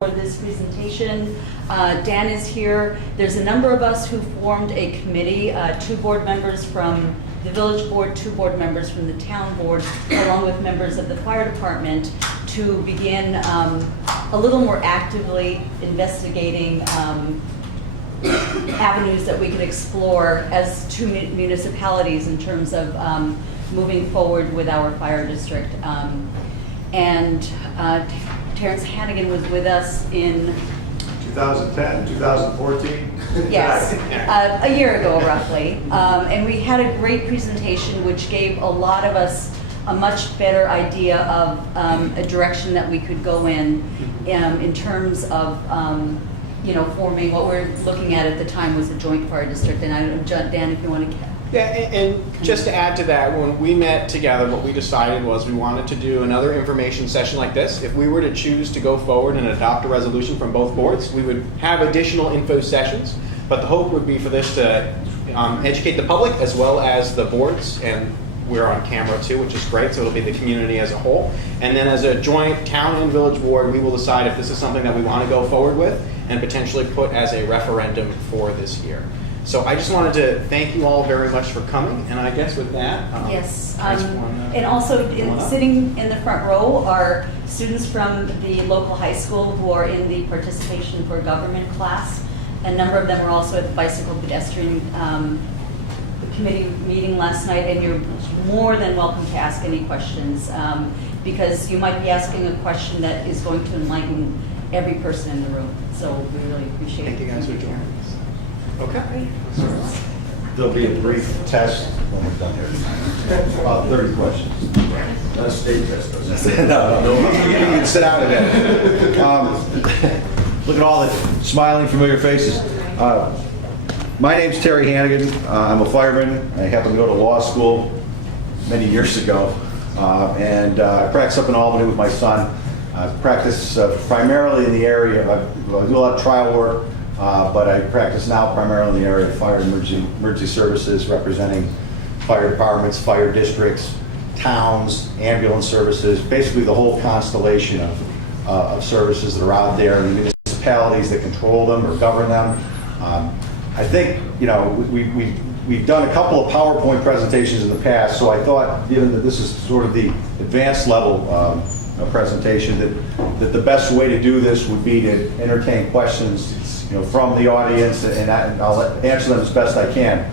For this presentation. Dan is here. There's a number of us who formed a committee, 2 board members from the village board, 2 board members from the town board, along with members of the fire department, to begin a little more actively investigating avenues that we could explore as 2 municipalities in terms of moving forward with our fire district. Terrence Hannigan was with us in 2010, 2014? Yes, a year ago roughly. And we had a great presentation which gave a lot of us a much better idea of a direction that we could go in terms of forming what we're looking at the time was a joint fire district. And I don't know, Dan, if you want to. Yeah, and just to add to that, when we met together, what we decided was we wanted to do another information session like this. If we were to choose to go forward and adopt a resolution from both boards, we would have additional info sessions, but the hope would be for this to educate the public as well as the boards, and we're on camera too, which is great, so it'll be the community as a whole. And then as a joint town and village board, we will decide if this is something that we want to go forward with and potentially put as a referendum for this year. So I just wanted to thank you all very much for coming, and I guess with that, yes, and also sitting in the front row are students from the local high school who are in the participation for government class. A number of them were also at the bicycle pedestrian committee meeting last night, and you're more than welcome to ask any questions because you might be asking a question that is going to enlighten every person in the room. So we really appreciate it. thank you guys for joining us. Okay. There'll be a brief test when we're done here. About 30 questions. Not a state test. No. You can sit down again. Look at all the smiling, familiar faces. My name's Terry Hannigan. I'm a fireman. I happened to go to law school many years ago. And I practice up in Albany with my son. I practice primarily in the area. I do a lot of trial work. But I practice now primarily in the area of fire and emergency services, representing fire departments, fire districts, towns, ambulance services, basically the whole constellation of services that are out there, and the municipalities that control them or govern them. I think, we've done a couple of PowerPoint presentations in the past, so I thought, given that this is sort of the advanced level presentation, that the best way to do this would be to entertain questions from the audience, and I'll answer them as best I can.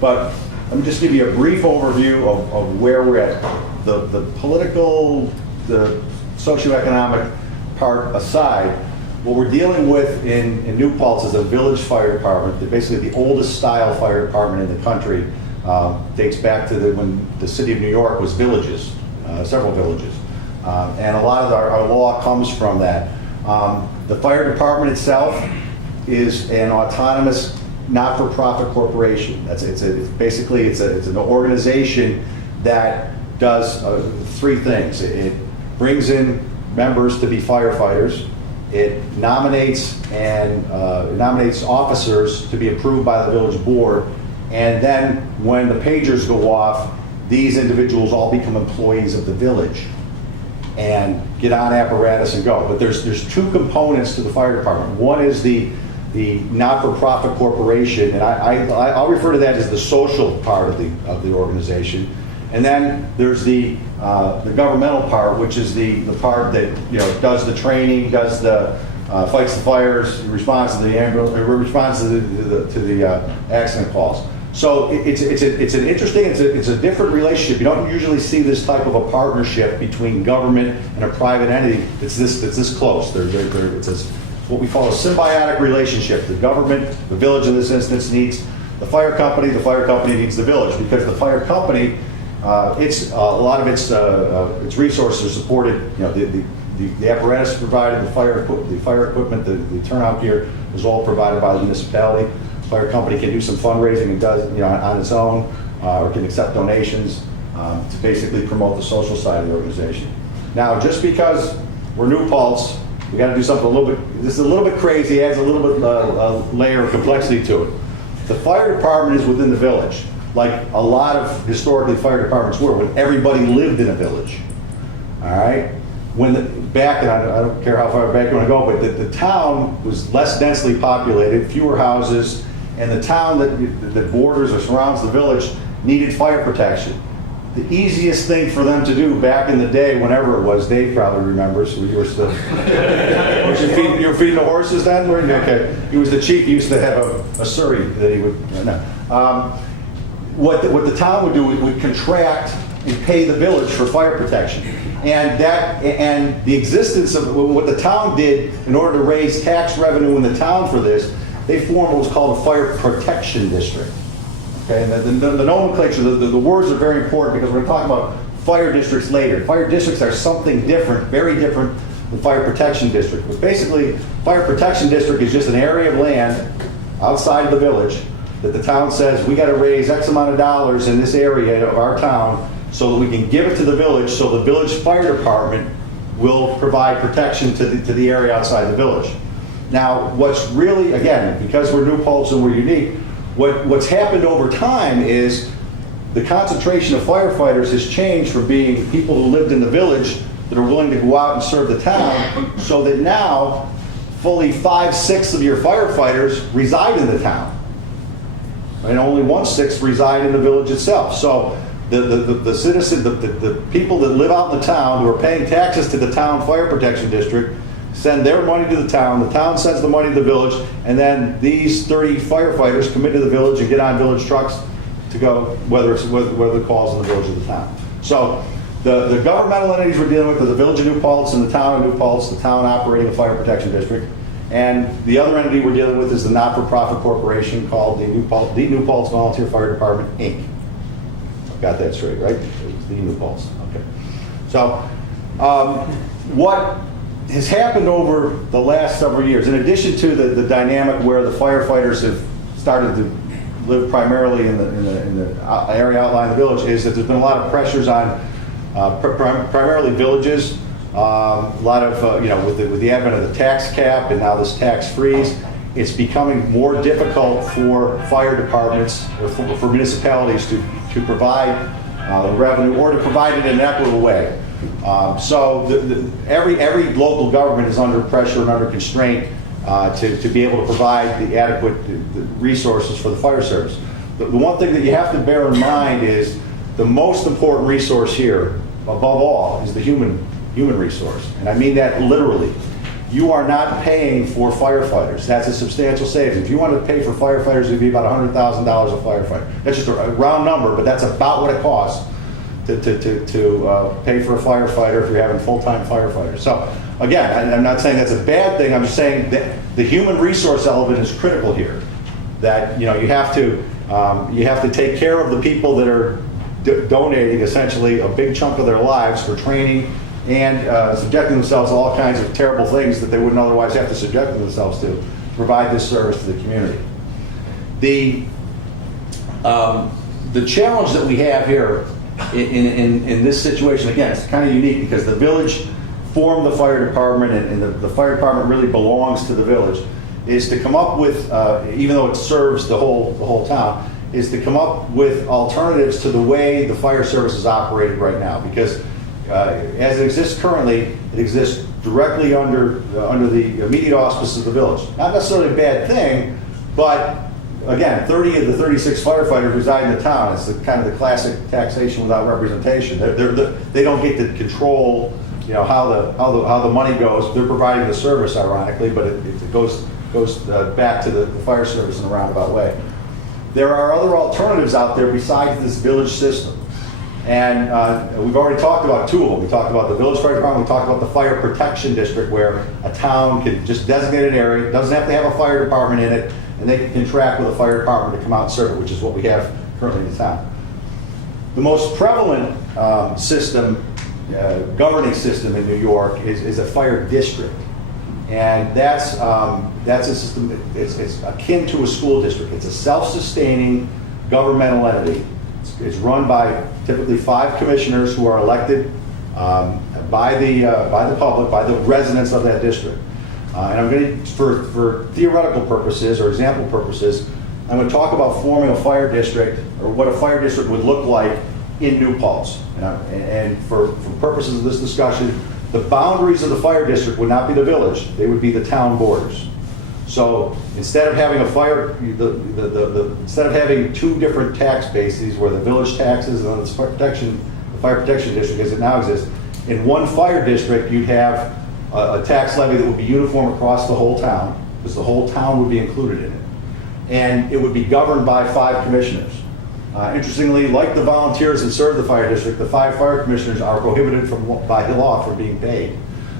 But let me just give you a brief overview of where we're at. The political, the socioeconomic part aside, what we're dealing with in New Paltz is a village fire department. They're basically the oldest style fire department in the country. Dates back to when the city of New York was villages, several villages. And a lot of our law comes from that. The fire department itself is an autonomous, not-for-profit corporation. It's an organization that does 3 things. It brings in members to be firefighters. It nominates officers to be approved by the village board. And then when the pagers go off, these individuals all become employees of the village and get on apparatus and go. But there's 2 components to the fire department. One is the not-for-profit corporation, and I'll refer to that as the social part of the organization. And then there's the governmental part, which is the part that does the training, does the fights the fires, responds to the ambulance, responds to the accident calls. So it's an interesting, it's a different relationship. You don't usually see this type of a partnership between government and a private entity that's this close. It's what we call a symbiotic relationship. The government, the village in this instance, needs the fire company needs the village, because the fire company, it's a lot of its resources are supported. The apparatus provided, the fire equipment, the turnout gear is all provided by the municipality. The fire company can do some fundraising and does on its own, or can accept donations to basically promote the social side of the organization. Now, just because we're New Paltz, we got to do something this is a little bit crazy, adds a little bit layer of complexity to it. The fire department is within the village, like a lot of historically fire departments were, when everybody lived in a village. All right? back, and I don't care how far back you want to go, but the town was less densely populated, fewer houses, and the town that borders or surrounds the village needed fire protection. The easiest thing for them to do back in the day, whenever it was, Dave probably remembers, you were still, you were feeding the horses then? Okay. He was the chief, he used to have a surrey that he would, no. What the town would do, would contract and pay the village for fire protection. And the existence of what the town did in order to raise tax revenue in the town for this, they formed what was called a fire protection district. Okay, and the nomenclature, the words are very important because we're going to talk about fire districts later. Fire districts are something different, very different than fire protection district. But basically, fire protection district is just an area of land outside of the village that the town says, we got to raise X amount of dollars in this area of our town so that we can give it to the village, so the village fire department will provide protection to the area outside the village. Now, what's really, again, because we're New Paltz and we're unique, what's happened over time is the concentration of firefighters has changed from being people who lived in the village that are willing to go out and serve the town, so that now fully 5/6 of your firefighters reside in the town. And only 1/6 reside in the village itself. So the citizen, the people that live out in the town who are paying taxes to the town fire protection district send their money to the town sends the money to the village, and then these 30 firefighters come into the village and get on village trucks to go, whether the call's in the village or the town. So the governmental entities we're dealing with are the village of New Paltz and the town of New Paltz, the town operating a fire protection district. And the other entity we're dealing with is the not-for-profit corporation called the New Paltz Volunteer Fire Department, Inc. I've got that straight, right? It's the New Paltz. Okay. So what has happened over the last several years, in addition to the dynamic where the firefighters have started to live primarily in the area outlying the village, is that there's been a lot of pressures on primarily villages. A lot of, with the advent of the tax cap and now this tax freeze, it's becoming more difficult for fire departments or for municipalities to provide revenue or to provide it in an equitable way. So every local government is under pressure and under constraint to be able to provide the adequate resources for the fire service. The one thing that you have to bear in mind is the most important resource here, above all, is the human resource. And I mean that literally. You are not paying for firefighters. That's a substantial savings. If you want to pay for firefighters, it would be about $100,000 a firefighter. That's just a round number, but that's about what it costs to pay for a firefighter if you're having full-time firefighters. So again, I'm not saying that's a bad thing. I'm just saying that the human resource element is critical here. That you have to take care of the people that are donating essentially a big chunk of their lives for training and subjecting themselves to all kinds of terrible things that they wouldn't otherwise have to subject themselves to provide this service to the community. The challenge that we have here in this situation, again, it's kind of unique because the village formed the fire department, and the fire department really belongs to the village, is to come up with, even though it serves the whole town, is to come up with alternatives to the way the fire service is operated right now. Because as it exists currently, it exists directly under the immediate auspices of the village. Not necessarily a bad thing, but again, 30 of the 36 firefighters reside in the town. It's kind of the classic taxation without representation. They don't get to control, how the money goes. They're providing the service, ironically, but it goes back to the fire service in a roundabout way. There are other alternatives out there besides this village system. And we've already talked about two of them. We talked about the village fire department, we talked about the fire protection district, where a town can just designate an area, doesn't have to have a fire department in it, and they can contract with a fire department to come out and serve it, which is what we have currently in the town. The most prevalent governing system in New York is a fire district. And that's a system, it's akin to a school district. It's a self-sustaining governmental entity. It's run by typically 5 commissioners who are elected by the public, by the residents of that district. And I'm going to, for theoretical purposes or example purposes, I'm going to talk about forming a fire district, or what a fire district would look like in New Paltz. And for purposes of this discussion, The boundaries of the fire district would not be the village, they would be the town borders. So instead of having instead of having two different tax bases where the village taxes and then the fire protection district as it now exists, in one fire district you'd have a tax levy that would be uniform across the whole town, because the whole town would be included in it. And it would be governed by 5 commissioners. Interestingly, like the volunteers that serve the fire district, the 5 fire commissioners are prohibited by law from being paid.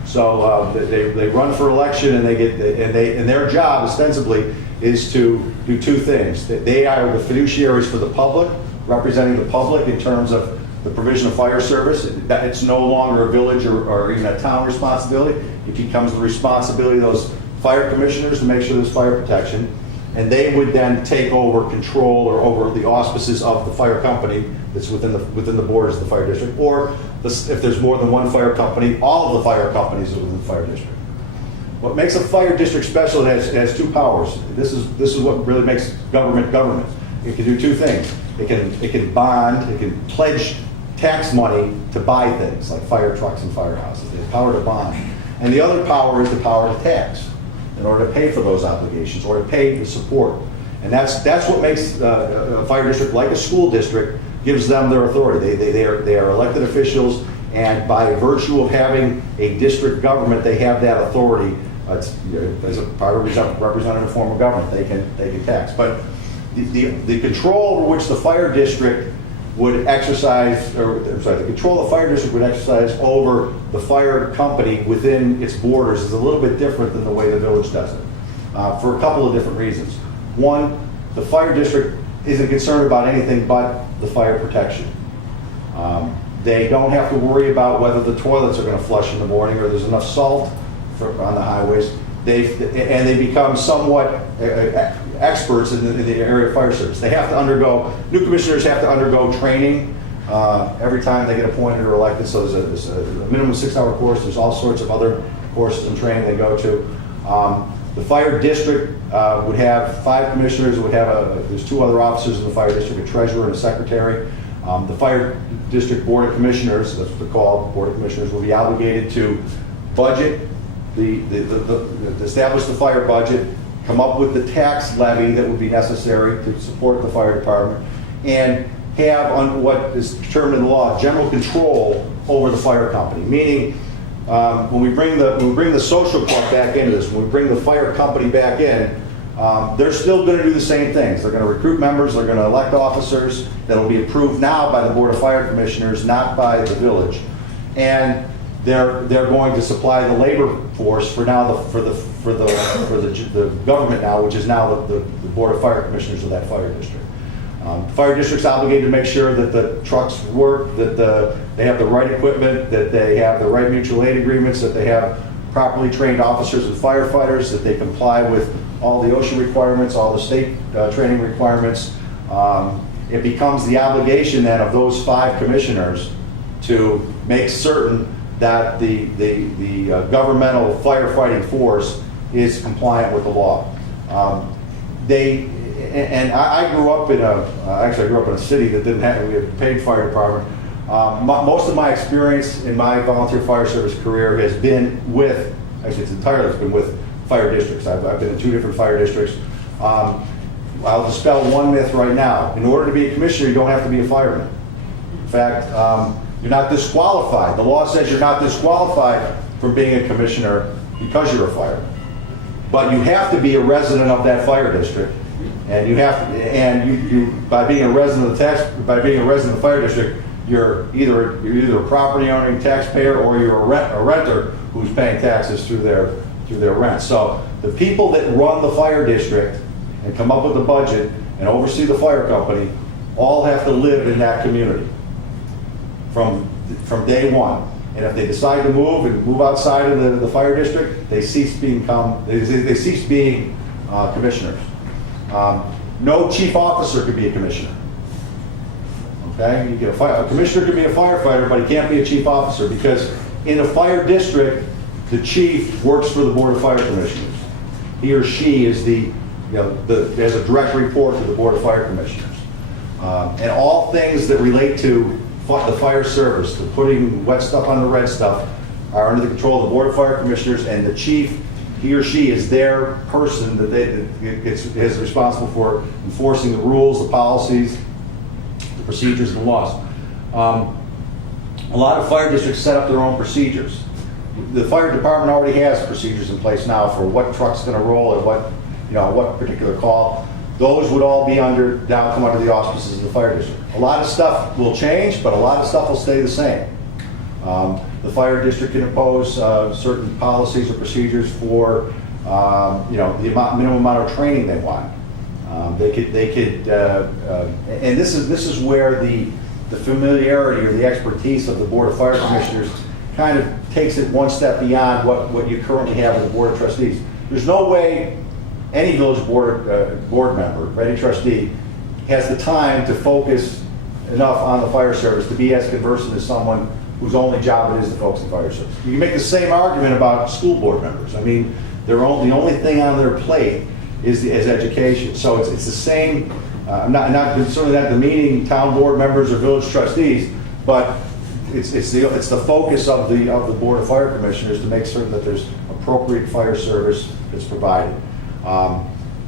So they run for election, and and their job ostensibly is to do 2 things. They are the fiduciaries for the public, representing the public in terms of the provision of fire service. It's no longer a village or even a town responsibility. It becomes the responsibility of those fire commissioners to make sure there's fire protection. And they would then take over control or over the auspices of the fire company that's within the borders of the fire district, or if there's more than one fire company, all of the fire companies are within the fire district. What makes a fire district special, it has 2 powers. This is what really makes government government. It can do 2 things. It can bond, it can pledge tax money to buy things like fire trucks and firehouses. It has power to bond. And the other power is the power to tax, in order to pay for those obligations or to pay the support. And that's what makes a fire district like a school district, gives them their authority. They are elected officials, and by virtue of having a district government, they have that authority as a part of representative form of government. They can tax. But the control over which the fire district would exercise, the control the fire district would exercise over the fire company within its borders is a little bit different than the way the village does it, for a couple of different reasons. One, the fire district isn't concerned about anything but the fire protection. They don't have to worry about whether the toilets are going to flush in the morning or there's enough salt on the highways. They become somewhat experts in the area of fire service. They have to undergo, new commissioners have to undergo training every time they get appointed or elected. So there's a minimum 6-hour course. There's all sorts of other courses and training they go to. The fire district would have 5 commissioners. There's 2 other officers in the fire district, a treasurer and a secretary. The fire district board of commissioners, that's what they're called, board of commissioners, will be obligated to budget, establish the fire budget, come up with the tax levy that would be necessary to support the fire department, and have, on what is determined in the law, general control over the fire company. Meaning, when we bring the social club back into this, when we bring the fire company back in, they're still going to do the same things. They're going to recruit members, they're going to elect officers that'll be approved now by the Board of Fire Commissioners, not by the village. And they're going to supply the labor force for the government now, which is now the Board of Fire Commissioners of that fire district. The fire district's obligated to make sure that the trucks work, that they have the right equipment, that they have the right mutual aid agreements, that they have properly trained officers and firefighters, that they comply with all the OSHA requirements, all the state training requirements. It becomes the obligation then of those 5 commissioners to make certain that the governmental firefighting force is compliant with the law. I grew up in a city that didn't have a paid fire department. Most of my experience in my volunteer fire service career has been with, it's been with fire districts. I've been in 2 different fire districts. I'll dispel one myth right now. In order to be a commissioner, you don't have to be a fireman. In fact, you're not disqualified. The law says you're not disqualified from being a commissioner because you're a fireman. But you have to be a resident of that fire district, and by being a resident of the fire district, you're either a property owning taxpayer or you're a renter who's paying taxes through their rent. So the people that run the fire district and come up with the budget and oversee the fire company all have to live in that community from day one. And if they decide to move outside of the fire district, they cease being commissioners. No chief officer could be a commissioner. Okay, a commissioner could be a firefighter, but he can't be a chief officer, because in a fire district, the chief works for the Board of Fire Commissioners. He or she is has a direct report to the Board of Fire Commissioners. And all things that relate to the fire service, the putting wet stuff on the red stuff, are under the control of the Board of Fire Commissioners, and the chief, he or she is their person that is responsible for enforcing the rules, the policies, the procedures, and the laws. A lot of fire districts set up their own procedures. The fire department already has procedures in place now for what truck's going to roll or what particular call. Those would all be come under the auspices of the fire district. A lot of stuff will change, but a lot of stuff will stay the same. The fire district can impose certain policies or procedures for the minimum amount of training they want. And this is where the familiarity or the expertise of the Board of Fire Commissioners kind of takes it one step beyond what you currently have with the Board of Trustees. There's no way any village board member, any trustee, has the time to focus enough on the fire service to be as conversant as someone whose only job it is to focus on the fire service. You can make the same argument about school board members. I mean, the only thing on their plate is education. So it's the same. I'm not certainly not demeaning town board members or village trustees, but it's the focus of the Board of Fire Commissioners to make certain that there's appropriate fire service that's provided.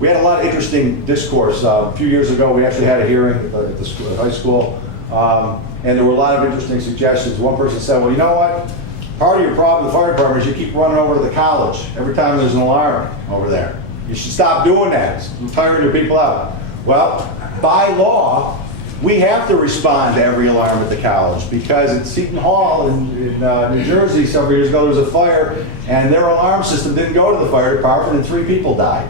We had a lot of interesting discourse. A few years ago, we actually had a hearing at the high school, and there were a lot of interesting suggestions. One person said, well, you know what? Part of your problem with the fire department is you keep running over to the college every time there's an alarm over there. You should stop doing that. It's tiring your people out. Well, by law, we have to respond to every alarm at the college because at Seton Hall in New Jersey several years ago there was a fire and their alarm system didn't go to the fire department and 3 people died.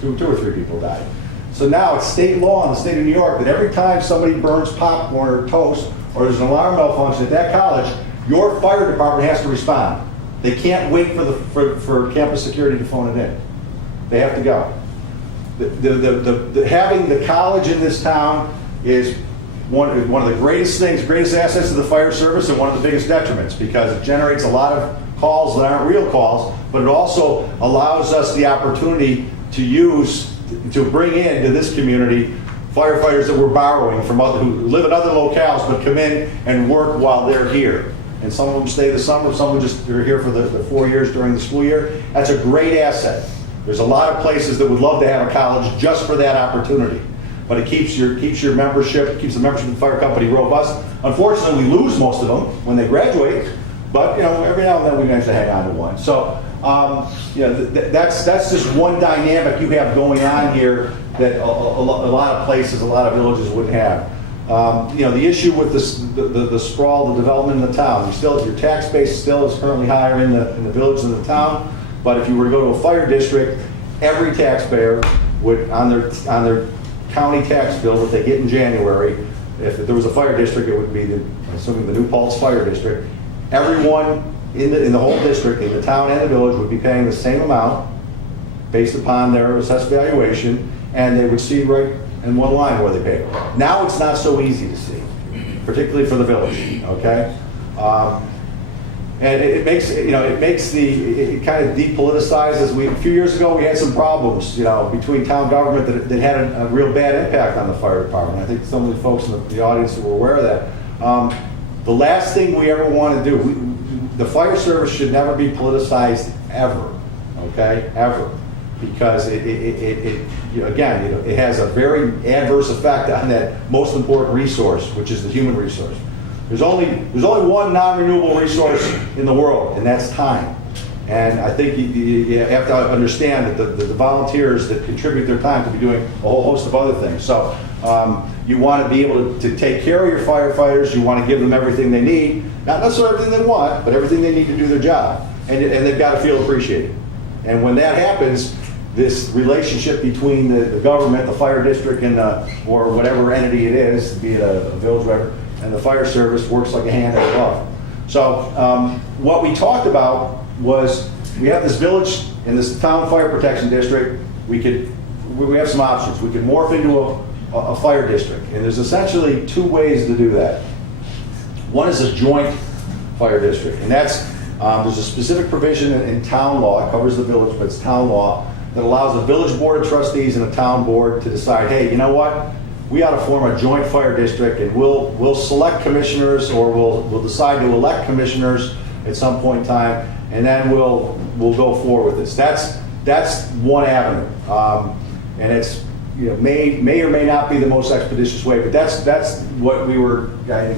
Two or three people died. So now it's state law in the state of New York that every time somebody burns popcorn or toast or there's an alarm malfunction at that college, your fire department has to respond. They can't wait for campus security to phone it in. They have to go. Having the college in this town is one of the greatest things, greatest assets of the fire service, and one of the biggest detriments because it generates a lot of calls that aren't real calls, but it also allows us the opportunity to bring into this community firefighters that we're borrowing from who live in other locales but come in and work while they're here. And some of them stay the summer, some of them just are here for the 4 years during the school year. That's a great asset. There's a lot of places that would love to have a college just for that opportunity. But it keeps the membership of the fire company robust. Unfortunately, we lose most of them when they graduate, but every now and then we manage to hang on to one. So that's just one dynamic you have going on here that a lot of places, a lot of villages wouldn't have. The issue with the sprawl, the development in the town, your tax base still is currently higher in the village than the town. But if you were to go to a fire district, every taxpayer would on their county tax bill that they get in January, if there was a fire district, it would be assuming the new Paltz Fire District. Everyone in the whole district, in the town and the village, would be paying the same amount based upon their assessed valuation, and they would see right in one line where they pay. Now it's not so easy to see, particularly for the village. Okay. And it kind of depoliticizes. A few years ago we had some problems, between town government that had a real bad impact on the fire department. I think some of the folks in the audience were aware of that. The last thing we ever want to do, the fire service should never be politicized ever, okay, ever, because it has a very adverse effect on that most important resource, which is the human resource. There's only one non-renewable resource in the world, and that's time. And I think you have to understand that the volunteers that contribute their time could be doing a whole host of other things. So you want to be able to take care of your firefighters. You want to give them everything they need, not necessarily everything they want, but everything they need to do their job. And they've got to feel appreciated. And when that happens, this relationship between the government, the fire district, and or whatever entity it is, be it a village, whatever, and the fire service works like a hand in glove. So what we talked about was we have this village in this town fire protection district. We have some options. We could morph into a fire district, and there's essentially 2 ways to do that. One is a joint fire district, and that's there's a specific provision in town law. It covers the village, but it's town law that allows the village board of trustees and a town board to decide, hey, you know what? We ought to form a joint fire district, and we'll select commissioners, or we'll decide to elect commissioners at some point in time, and then we'll go forward with this. That's one avenue, and it's, you know, may or may not be the most expeditious way, but that's what we were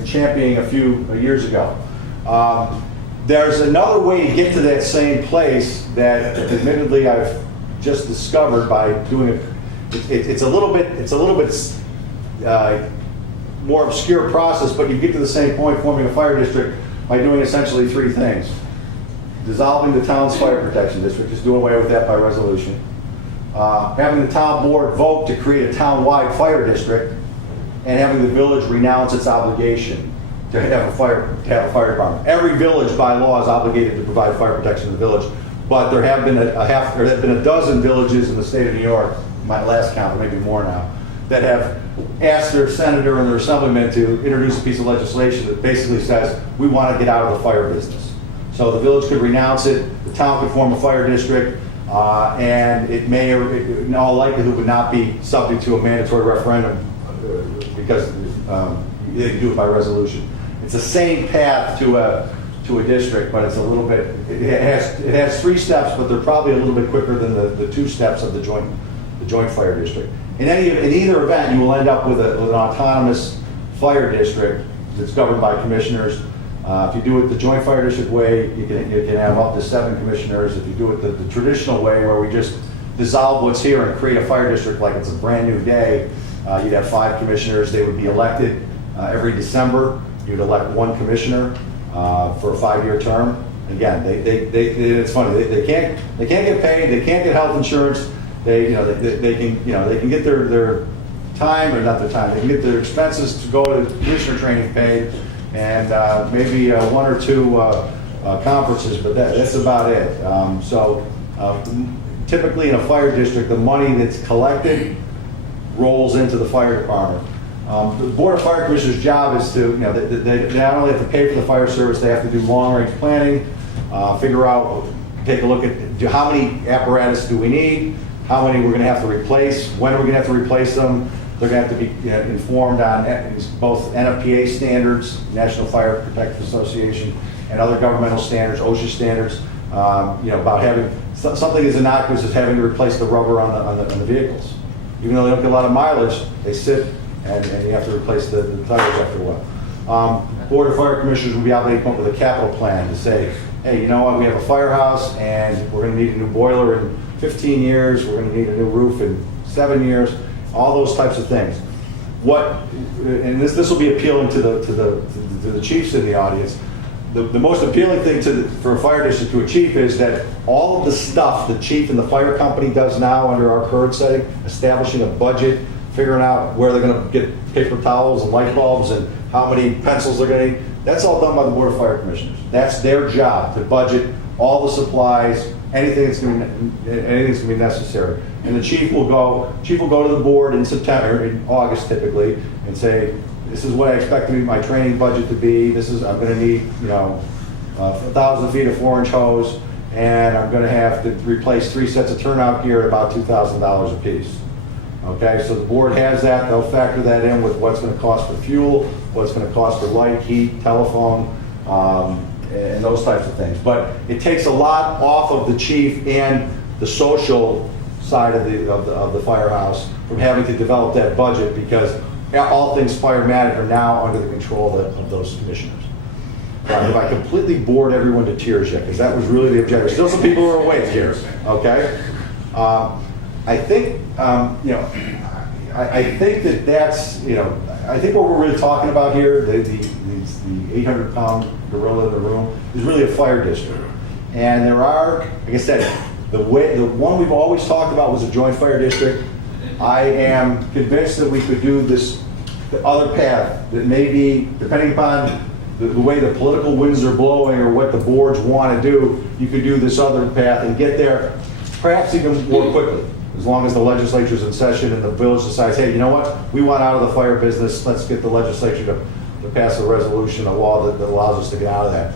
championing a few years ago. There's another way to get to that same place that, admittedly, I've just discovered by doing it. It's a little bit more obscure process, but you get to the same point, forming a fire district, by doing essentially three things: dissolving the town's fire protection district, just doing away with that by resolution. Having the town board vote to create a town-wide fire district, and having the village renounce its obligation to have a fire department. Every village by law is obligated to provide fire protection to the village, but there have been a dozen villages in the state of New York, my last count, maybe more now, that have asked their senator and their assemblyman to introduce a piece of legislation that basically says, we want to get out of the fire business. So the village could renounce it, the town could form a fire district, and it may, or in all likelihood, would not be subject to a mandatory referendum because they can do it by resolution. It's the same path to a district, but it's a little bit. It has three steps, but they're probably a little bit quicker than the two steps of the joint fire district. In either event, you will end up with an autonomous fire district that's governed by commissioners. If you do it the joint fire district way, you can have up to 7 commissioners. If you do it the traditional way, where we just dissolve what's here and create a fire district like it's a brand new day, you'd have 5 commissioners. They would be elected every December. You'd elect 1 commissioner for a 5-year term. Again, it's funny. They can't get paid. They can't get health insurance. They can get their time, or not their time. They can get their expenses to go to commissioner training paid, and maybe 1 or 2 conferences, but that's about it. Typically in a fire district, the money that's collected rolls into the fire department. The Board of Fire Commissioners' job is to, they not only have to pay for the fire service, they have to do long-range planning, figure out, take a look at how many apparatus do we need, how many we're going to have to replace, when are we going to have to replace them. They're going to have to be informed on both NFPA standards, National Fire Protection Association, and other governmental standards, OSHA standards, about having something as innocuous as having to replace the rubber on the vehicles. Even though they don't get a lot of mileage, they sit and you have to replace the tires after a while. Board of Fire Commissioners will be obligated to come up with a capital plan to say, hey, you know what, we have a firehouse and we're going to need a new boiler in 15 years, we're going to need a new roof in 7 years, all those types of things. And this will be appealing to the chiefs in the audience. The most appealing thing for a fire district to a chief is that all of the stuff the chief and the fire company does now under our current setting, establishing a budget, figuring out where they're going to get paper towels and light bulbs and how many pencils they're going to need, that's all done by the Board of Fire Commissioners. That's their job, to budget all the supplies, anything that's going to be necessary. And the chief will go to the board in September, in August typically, and say, this is what I expect my training budget to be. I'm going to need 1,000 feet of 4-inch hose, and I'm going to have to replace 3 sets of turnout gear at about $2,000 a piece. Okay, so the board has that. They'll factor that in with what's going to cost for fuel, what's going to cost for light, heat, telephone, and those types of things. But it takes a lot off of the chief and the social side of the firehouse from having to develop that budget, because all things fire-matic are now under the control of those commissioners. Have I completely bored everyone to tears yet? Because that was really the objective. Still some people who are awake here. Okay. I think I think that's I think what we're really talking about here, the 800-pound gorilla in the room, is really a fire district. And there are, like I said, the one we've always talked about was a joint fire district. I am convinced that we could do the other path that may be, depending upon the way the political winds are blowing or what the boards want to do, you could do this other path and get there perhaps even more quickly, as long as the legislature's in session and the village decides, hey, you know what, we want out of the fire business, let's get the legislature to pass a resolution, a law that allows us to get out of that.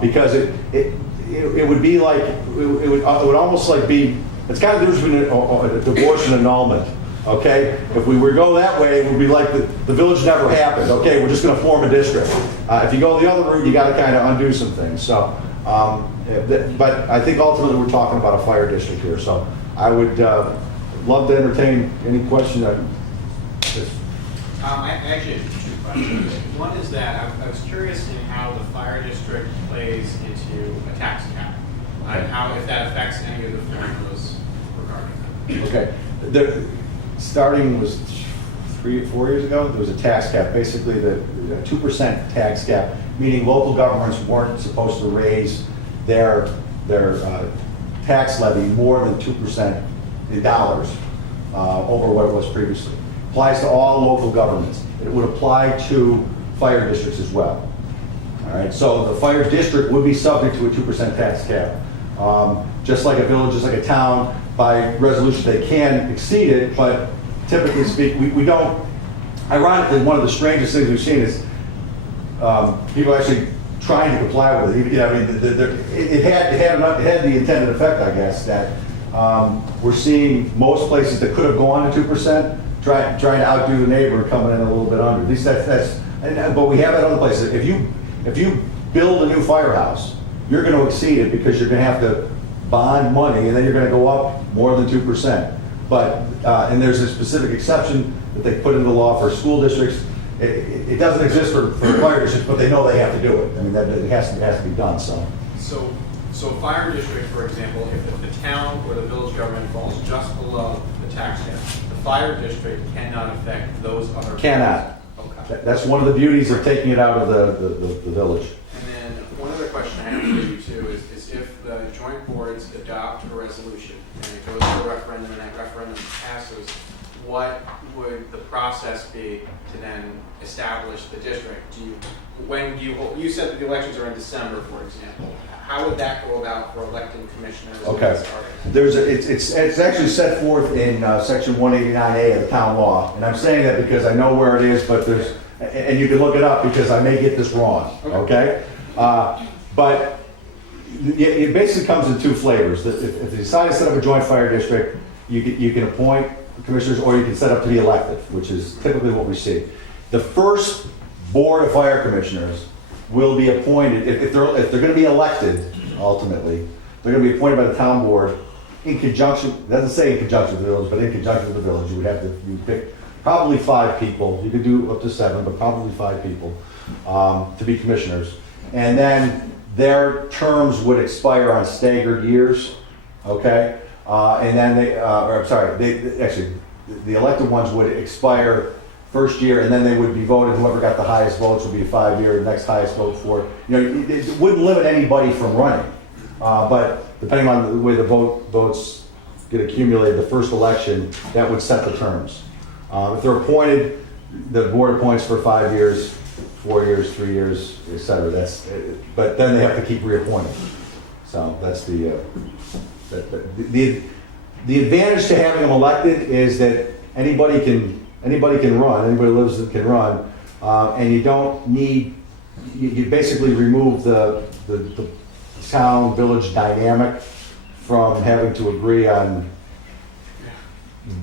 Because it would be like, it would almost like be, it's kind of the difference between a divorce and annulment. okay? If we were to go that way, it would be like the village never happened. Okay, we're just gonna form a district. If you go the other route, you gotta kind of undo some things, so. But I think ultimately we're talking about a fire district here, so I would love to entertain any question. I actually have two questions. One is that I was curious in how the fire district plays into a tax cap, and how if that affects any of the formulas regarding that. Okay, starting was 3 or 4 years ago, there was a tax cap, basically the 2% tax cap, meaning local governments weren't supposed to raise their tax levy more than 2% in dollars over what it was previously. Applies to all local governments. It would apply to fire districts as well. All right, so the fire district would be subject to a 2% tax cap. Just like a village, just like a town, by resolution they can exceed it, but typically speaking, we don't. Ironically, one of the strangest things we've seen is people actually trying to comply with it. You know, I mean, it had the intended effect, I guess, that we're seeing most places that could have gone to 2% trying to outdo the neighbor coming in a little bit under. At least but we have it other places. If you build a new firehouse, you're going to exceed it because you're going to have to bond money, and then you're going to go up more than 2%. But and there's a specific exception that they put into law for school districts. It doesn't exist for fire districts, but they know they have to do it. I mean, that it has to be done. So fire district, for example, if the town or the village government falls just below the tax cap, the fire district cannot affect those other. Cannot. Okay. That's one of the beauties of taking it out of the village. And then one other question I have for you too is if the joint boards adopt a resolution and it goes to a referendum and that referendum passes, what would the process be to then establish the district? You said that the elections are in December, for example. How would that go about for electing commissioners? Okay. It's actually set forth in section 189A of the town law, and I'm saying that because I know where it is, but and you can look it up because I may get this wrong. Okay. But it basically comes in two flavors. If you decide to set up a joint fire district, you can appoint commissioners, or you can set up to be elected, which is typically what we see. The first board of fire commissioners will be appointed, if they're going to be elected, ultimately, they're going to be appointed by the town board in conjunction, it doesn't say in conjunction with the village, but in conjunction with the village. You would have to pick probably 5 people. You could do up to 7, but probably 5 people to be commissioners. And then their terms would expire on staggered years, okay? And then the elected ones would expire first year, and then they would be voted. Whoever got the highest votes would be a 5-year, next highest vote for it. You know, it wouldn't limit anybody from running, but depending on the way the votes get accumulated, the first election, that would set the terms. If they're appointed, the board appoints for 5 years, 4 years, 3 years, etc. But then they have to keep reappointing. So that's the advantage to having them elected is that anybody can run, anybody who lives can run, and you don't need, you basically remove the town village dynamic from having to agree on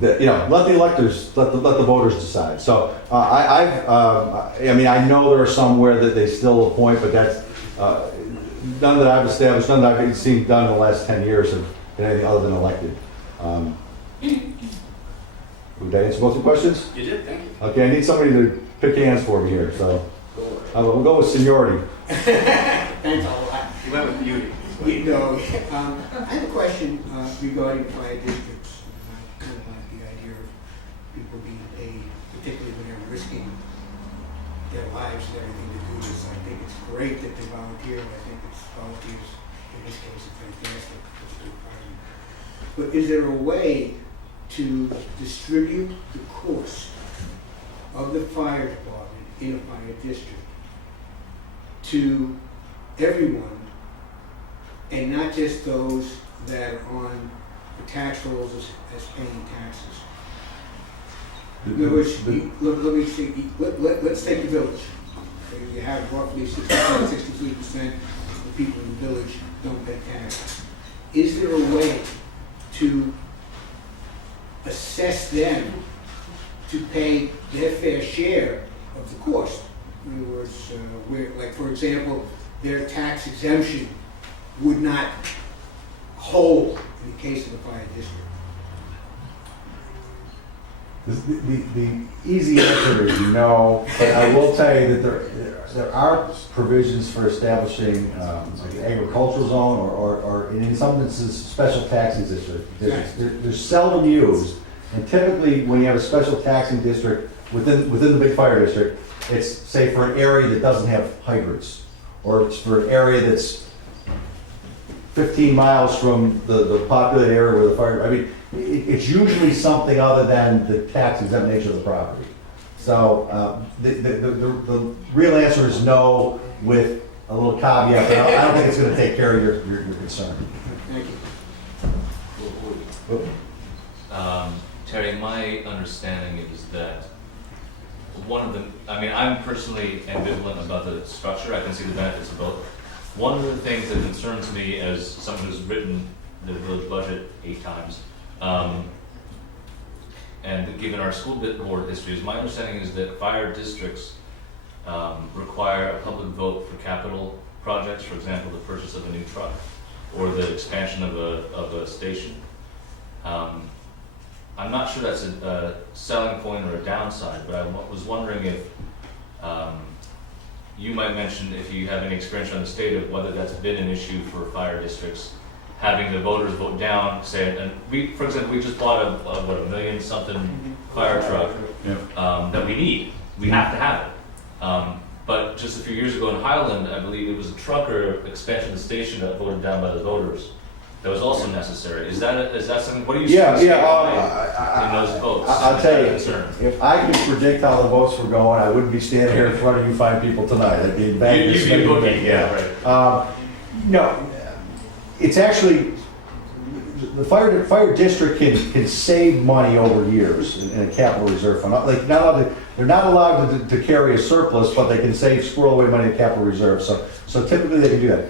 let the electors, let the voters decide. So I mean, I know there are somewhere that they still appoint, but that's none that I've established, none that I've seen done in the last 10 years have been anything other than elected. Did I answer both your questions? You did, thank you. Okay, I need somebody to pick hands for me here, so we'll go with seniority. Thanks a lot. You went with beauty. I have a question regarding fire districts. I kind of like the idea of people being paid, particularly when they're risking their lives and everything to do this. I think it's great that they volunteer, and I think it's volunteers in this case are fantastic. It's a good program. But is there a way to distribute the cost of the fire department in a fire district to everyone, and not just those that are on the tax rolls as paying taxes? In other words, let me see. Let's take the village. You have roughly 63% of people in the village don't pay taxes. Is there a way to assess them to pay their fair share of the cost. In other words, where, like for example, their tax exemption would not hold in the case of the fire district. The easy answer is no, but I will tell you that there are provisions for establishing like an agricultural zone or in some instances, special taxing districts. They're seldom used, and typically when you have a special taxing district within the big fire district, it's say for an area that doesn't have hydrants, or it's for an area that's 15 miles from the populated area where the fire, I mean, it's usually something other than the tax exempt nature of the property. So the real answer is no, with a little caveat, but I don't think it's going to take care of your concern. Thank you. Terry, my understanding is that one of the, I mean, I'm personally ambivalent about the structure. I can see the benefits of both. One of the things that concerns me as someone who's written the village budget 8 times, and given our school board history, is my understanding is that fire districts require a public vote for capital projects, for example, the purchase of a new truck or the expansion of a station. I'm not sure that's a selling point or a downside, but I was wondering if you might mention if you have any experience on the state of whether that's been an issue for fire districts, having the voters vote down, say, and we, for example, we just bought a $1 million something fire truck that we need. We have to have it. But just a few years ago in Highland, I believe it was a trucker expansion of the station that voted down by the voters. That was also necessary. Is that something? What do you see in those votes? I'll tell you, if I could predict how the votes were going, I wouldn't be standing here in front of you fine people tonight. I'd be back You'd be booking, yeah, right. No, it's actually the fire district can save money over years in a capital reserve fund. Like they're not allowed to carry a surplus, but they can squirrel away money in capital reserve. So typically they can do that.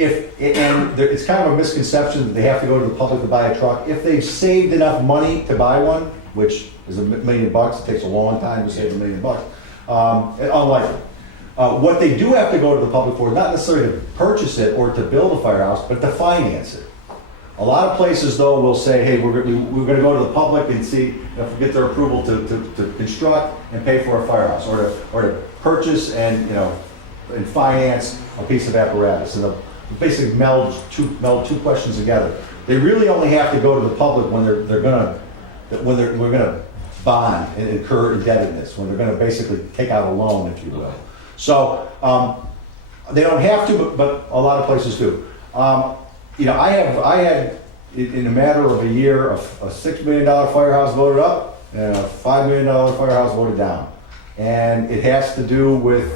It's kind of a misconception that they have to go to the public to buy a truck. If they've saved enough money to buy one, which is $1 million, it takes a long time to save $1 million. Unlikely. What they do have to go to the public for, not necessarily to purchase it or to build a firehouse, but to finance it. A lot of places, though, will say, hey, we're going to go to the public and see if we get their approval to construct and pay for a firehouse, or to purchase and finance a piece of apparatus. And basically meld two questions together. They really only have to go to the public when we're gonna bond and incur indebtedness, when they're gonna basically take out a loan, if you will. So they don't have to, but a lot of places do. I had in a matter of a year a $6 million firehouse voted up and a $5 million firehouse voted down, and it has to do with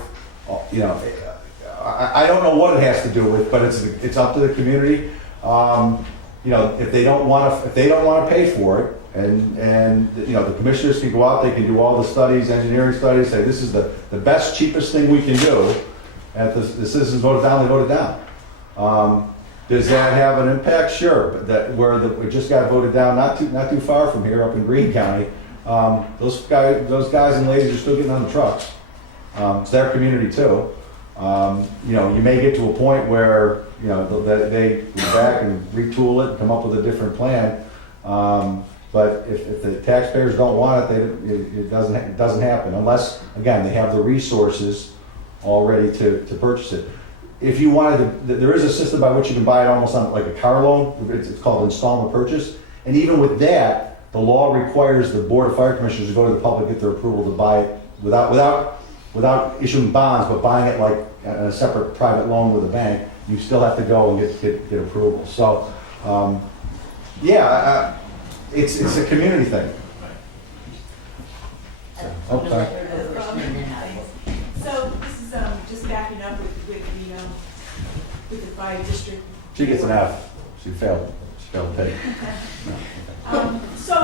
I don't know what it has to do with, but it's up to the community. If they don't want to pay for it, and the commissioners can go out, they can do all the studies, engineering studies, say this is the best, cheapest thing we can do. And if the citizens vote it down, they vote it down. Does that have an impact? Sure. But it just got voted down not too far from here, up in Greene County. Those guys and ladies are still getting on the trucks. It's their community too. You may get to a point where they go back and retool it and come up with a different plan. But if the taxpayers don't want it, it doesn't happen unless, again, they have the resources already to purchase it. If you wanted to, there is a system by which you can buy it almost on like a car loan. It's called installment purchase. And even with that, the law requires the Board of Fire Commissioners to go to the public, get their approval to buy it without issuing bonds, but buying it like a separate private loan with a bank. You still have to go and get approval. So, it's a community thing. Okay. So this is just backing up with the fire district. She gets an F. She failed. She failed to take. So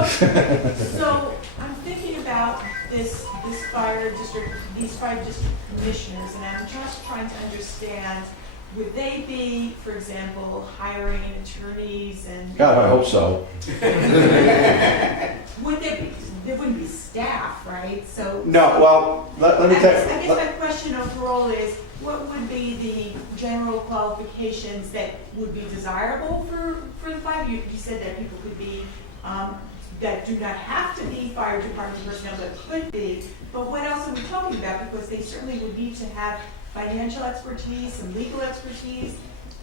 I'm thinking about these fire district commissioners, and I'm just trying to understand, would they be, for example, hiring attorneys and? God, I hope so. Would there wouldn't be staff, right? So. No, well, let me I tell guess you. my question overall is, what would be the general qualifications that would be desirable for the fire? You said that people could be, that do not have to be fire department personnel, but could be. But what else are we talking about? Because they certainly would need to have financial expertise, some legal expertise.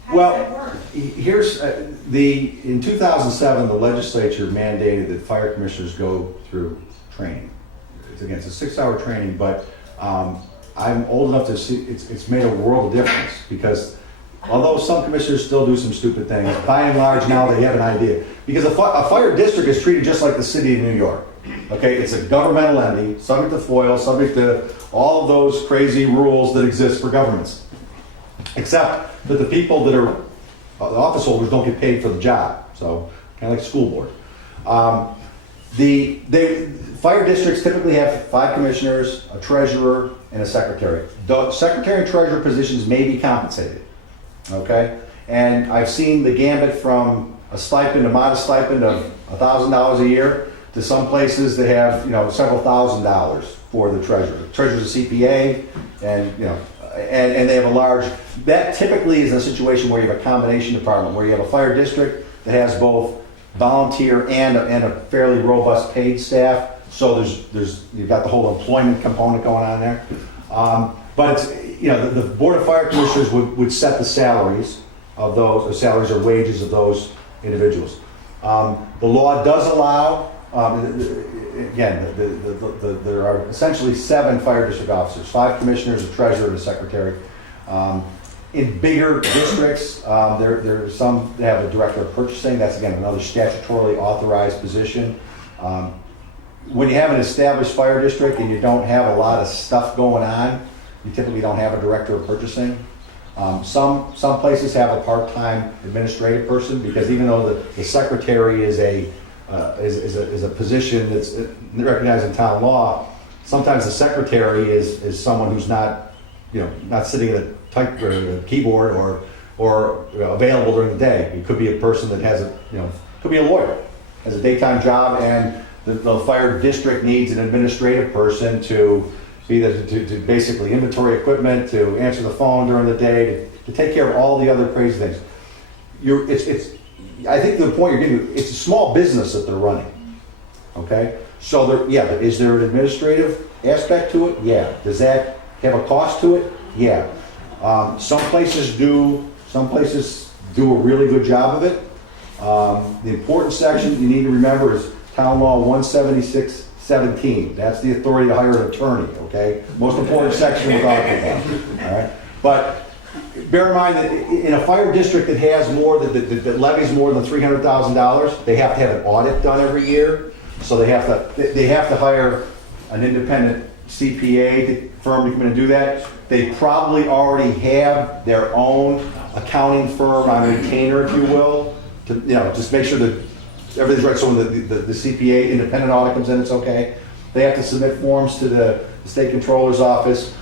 How does that work? Here's in 2007, the legislature mandated that fire commissioners go through training. It's against a 6-hour training, but I'm old enough to see it's made a world of difference, because although some commissioners still do some stupid things, by and large now they have an idea. Because a fire district is treated just like the city of New York. Okay, it's a governmental entity, subject to FOIL, subject to all of those crazy rules that exist for governments. Except that the people that are the office holders don't get paid for the job. So kind of like school board. The fire districts typically have 5 commissioners, a treasurer, and a secretary. The secretary and treasurer positions may be compensated. Okay, and I've seen the gambit from a stipend, a modest stipend of $1,000 a year, to some places that have several $1,000s for the treasurer. The treasurer's a CPA, and and they have a large. That typically is a situation where you have a combination department, where you have a fire district that has both volunteer and a fairly robust paid staff. So you've got the whole employment component going on there. But it's, the Board of Fire Commissioners would set the salaries of those, or salaries or wages of those individuals. The law does allow, again, there are essentially 7 fire district officers, 5 commissioners, a treasurer, and a secretary. In bigger districts, there are some that have a director of purchasing. That's, again, another statutorily authorized position. When you have an established fire district and you don't have a lot of stuff going on, you typically don't have a director of purchasing. Some places have a part-time administrative person, because even though the secretary is a position that's recognized in town law, sometimes the secretary is someone who's not sitting at a keyboard or available during the day. It could be a person that has could be a lawyer, has a daytime job, and the fire district needs an administrative person to basically inventory equipment, to answer the phone during the day, to take care of all the other crazy things. I think the point you're getting to, it's a small business that they're running. Okay, so is there an administrative aspect to it? Yeah. Does that have a cost to it? Yeah. Some places do a really good job of it. The important section you need to remember is Town Law 176-17. That's the authority to hire an attorney, okay? Most important section we're talking about, all right? But bear in mind that in a fire district that has that levies more than $300,000, they have to have an audit done every year. So they have to hire an independent CPA firm to come in and do that. They probably already have their own accounting firm on retainer, if you will, to just make sure that everything's right. So when the CPA independent audit comes in, it's okay. They have to submit forms to the state controller's office.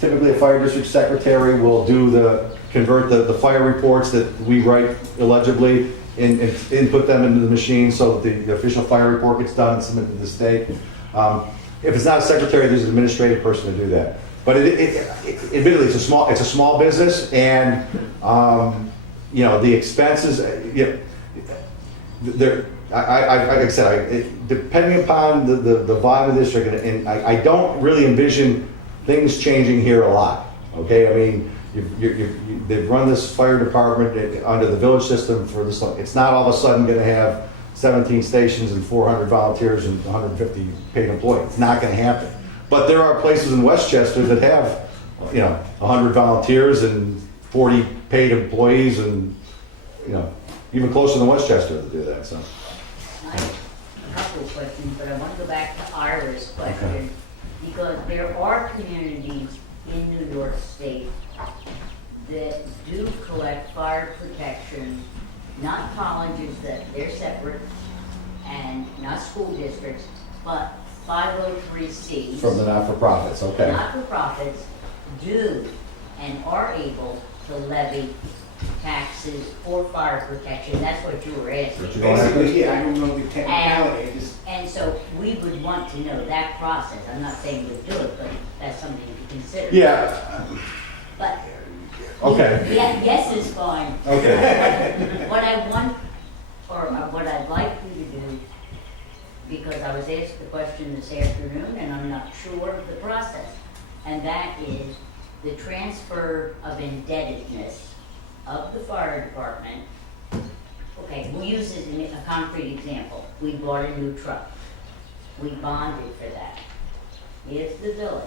Typically, a fire district secretary will convert the fire reports that we write illegibly and input them into the machine so that the official fire report gets done and submitted to the state. If it's not a secretary, there's an administrative person to do that. But admittedly, it's a small business, and the expenses. Like I said, depending upon the volume of the district, and I don't really envision things changing here a lot. Okay, I mean, they've run this fire department under the village system for this long. It's not all of a sudden going to have 17 stations and 400 volunteers and 150 paid employees. It's not going to happen. But there are places in Westchester that have 100 volunteers and 40 paid employees, and even closer than Westchester to do that. So. I have a couple of questions, but I want to go back to Ira's question, because there are communities in New York State that do collect fire protection, not colleges, that they're separate, and not school districts, but 503Cs. From the not-for-profits, okay. Not-for-profits do and are able to levy taxes for fire protection. That's what you were asking. Basically, yeah, I don't know the technicality. And so we would want to know that process. I'm not saying we'd do it, but that's something to consider. Yeah, But. okay. Yeah, yes is fine. Okay. What I want, or what I'd like you to do, because I was asked the question this afternoon and I'm not sure of the process, and that is the transfer of indebtedness of the fire department. Okay, we'll use it in a concrete example. We bought a new truck. We bonded for that. If the village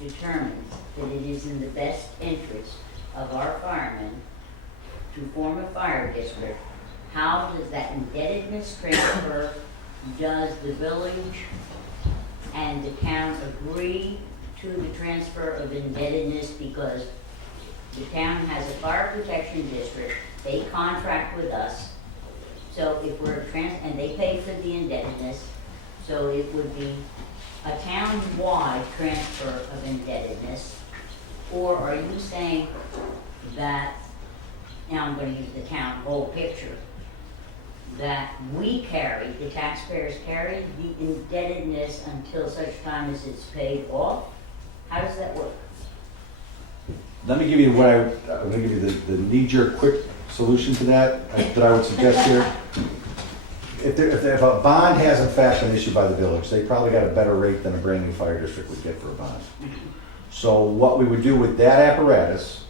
determines that it is in the best interest of our firemen to form a fire district, how does that indebtedness transfer? Does the village and the town agree to the transfer of indebtedness? Because the town has a fire protection district, they contract with us, so if we're and they pay for the indebtedness, so it would be a town-wide transfer of indebtedness? Or are you saying that, now I'm going to use the town whole picture, that we carry, the taxpayers carry the indebtedness until such time as it's paid off? How does that work? Let me give you what I'm going to give you the knee-jerk quick solution to that I would suggest here. If a bond has in fact been issued by the village, they probably got a better rate than a brand new fire district would get for a bond. So what we would do with that apparatus,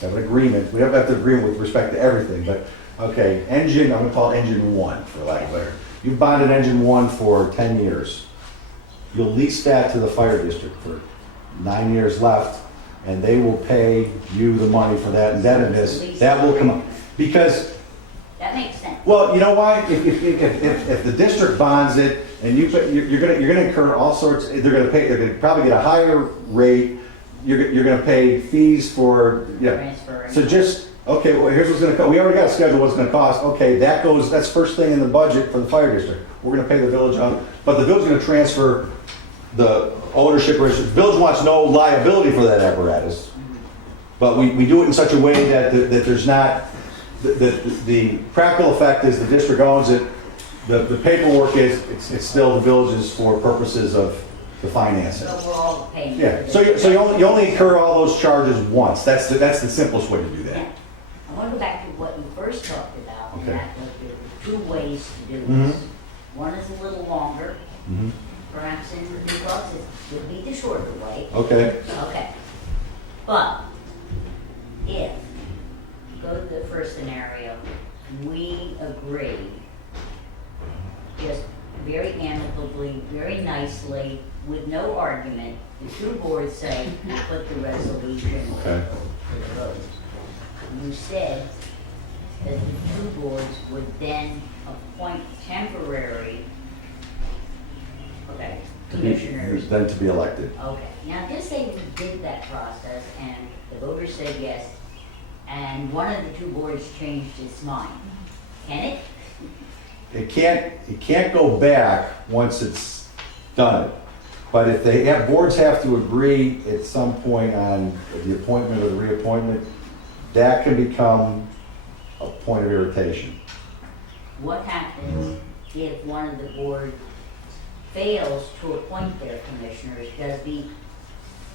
have an agreement, we don't have to agree with respect to everything, but okay, engine, I'm going to call it engine 1 for lack of better. You bonded engine 1 for 10 years. You'll lease that to the fire district for 9 years left, and they will pay you the money for that indebtedness. That will come up. Because, That makes sense. well, you know why? If the district bonds it, and you're gonna incur all sorts, they're gonna probably get a higher rate, you're gonna pay fees for, yeah. Transfer. So just, okay, well, here's what's gonna cost, we already got a schedule what's gonna cost, okay, that's first thing in the budget for the fire district. We're gonna pay the village up, but the village's gonna transfer the ownership, the village wants no liability for that apparatus. But we do it in such a way that there's not, the practical effect is the district owns it, the paperwork is, it's still the village's for purposes of the financing. So we're all paying. Yeah, for so this. you only incur all those charges once, that's the simplest way to do Yeah. that. I want to go back to what you first talked about, and Okay. that was there were 2 ways to do Mhm. this. One is a little longer, Mhm. perhaps in the process, it would be the shorter way. Okay, Okay. But if, go to the first scenario, we agree, just very amicably, very nicely, with no argument, the 2 boards say, put the resolution okay. to the vote. You said that the 2 boards would then appoint temporary, okay, commissioners. Then to be elected. Okay, now just say we did that process and the voters said yes, and one of the 2 boards changed its mind. Can it? It can't go back once it's done. But if they have, boards have to agree at some point on the appointment or the reappointment, that can become a point of irritation. What happens if one of the board fails to appoint their commissioners? Does the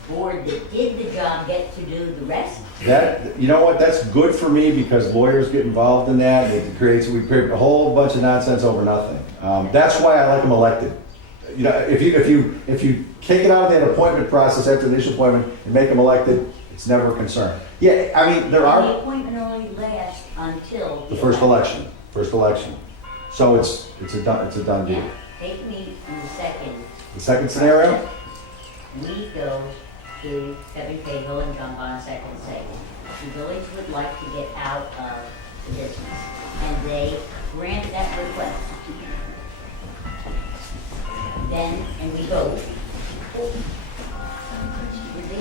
board that did the job get to do the rest? That, you know what, that's good for me because lawyers get involved in that. We create a whole bunch of nonsense over nothing. That's why I like them elected. You know, if you take it out of that appointment process after the initial appointment and make them elected, it's never a concern. Yeah, I mean, there The are appointment only lasts until. the first election. So it's a done deal. Now, take me in the second. The second scenario? We go to Kevin Cahill and John Bonsack and say, the village would like to get out of the business, and they grant that request. Then, and we go.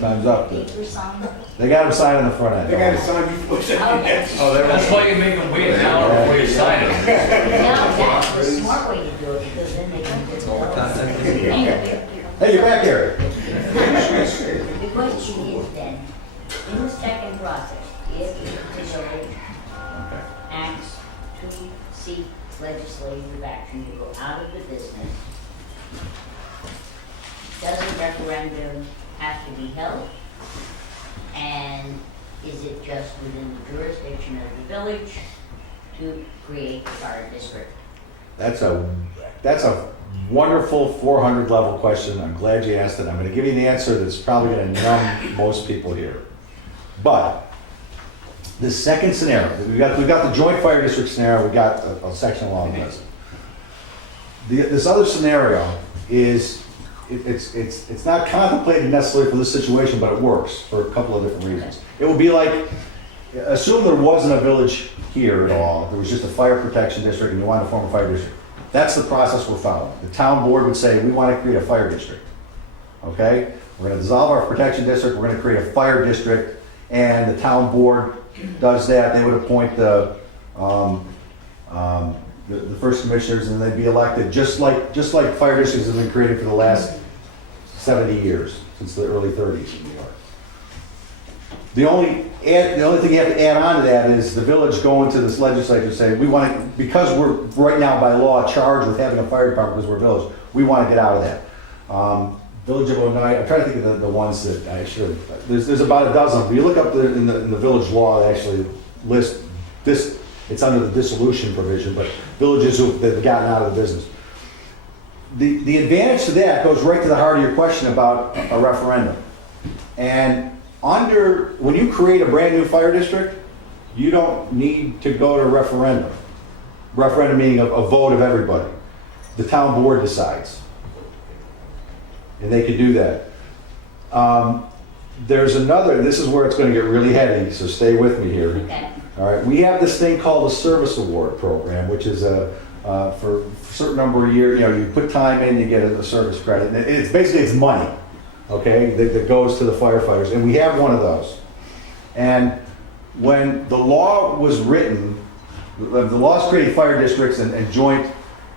Time's up. Paper signed? They got them sign on the front They got end. to sign before Okay. That's why you make them wait an hour before you sign it. No, that's the smart way to do it, because then they can just go. Anyway, Hey, you're back here. the question is then, in the second process, if the village acts to seek legislative action to go out of the business, referendum have to be held? And is it just within the jurisdiction of the village to create the fire district? That's a wonderful 400 level question. I'm glad you asked it. I'm going to give you the answer that's probably going to numb most people here. But the second scenario, we've got the joint fire district scenario, we've got a section along this. This other scenario is, it's not contemplated necessarily for this situation, but it works for a couple of different reasons. It would be like, assume there wasn't a village here at all, there was just a fire protection district and you wanted to form a fire district. That's the process we're following. The town board would say, we want to create a fire district. Okay? We're going to dissolve our protection district, we're going to create a fire district, and the town board does that. They would appoint the first commissioners, and they'd be elected, just like fire districts have been created for the last 70 years, since the early 30s in New York. The only thing you have to add on to that is the village going to this legislature and saying, we want to, because we're right now by law charged with having a fire department because we're a village, we want to get out of that. Village of Oneida, I'm trying to think of the ones that I should, there's about a dozen. If you look up in the village law, they actually list this, it's under the dissolution provision, but villages that have gotten out of the business. The advantage to that goes right to the heart of your question about a referendum. And when you create a brand new fire district, you don't need to go to referendum. Referendum meaning a vote of everybody. The town board decides. And they could do that. There's another, this is where it's going to get really heady, so stay with me here. Okay. All right, we have this thing called a service award program, which is for a certain number of years, you put time in, you get a service credit. And it's basically money, okay, that goes to the firefighters. And we have one of those. And when the law was written, the laws creating fire districts and joint,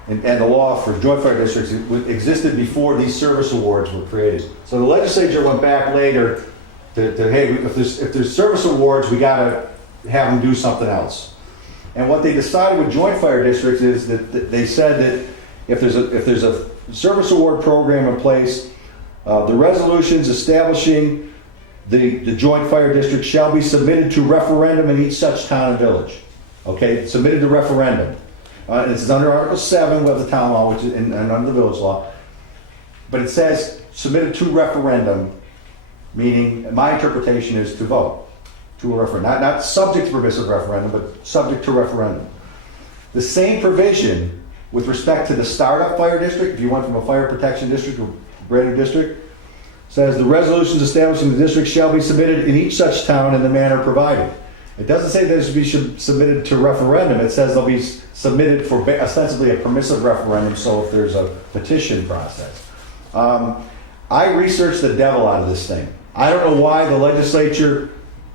and the law for joint fire districts existed before these service awards were created. So the legislature went back later to hey, if there's service awards, we got to have them do something else. And what they decided with joint fire districts is that they said that if there's a service award program in place, the resolutions establishing the joint fire district shall be submitted to referendum in each such town and village. Okay, submitted to referendum. This is under Article 7 of the town law, which is and under the village law. But it says submitted to referendum, meaning my interpretation is to vote to a referendum. Not subject to permissive referendum, but subject to referendum. The same provision with respect to the startup fire district, if you went from a fire protection district to a brand new district, says the resolutions establishing the district shall be submitted in each such town in the manner provided. It doesn't say they should be submitted to referendum. It says they'll be submitted for ostensibly a permissive referendum, so if there's a petition process. I researched the devil out of this thing. I don't know why the legislature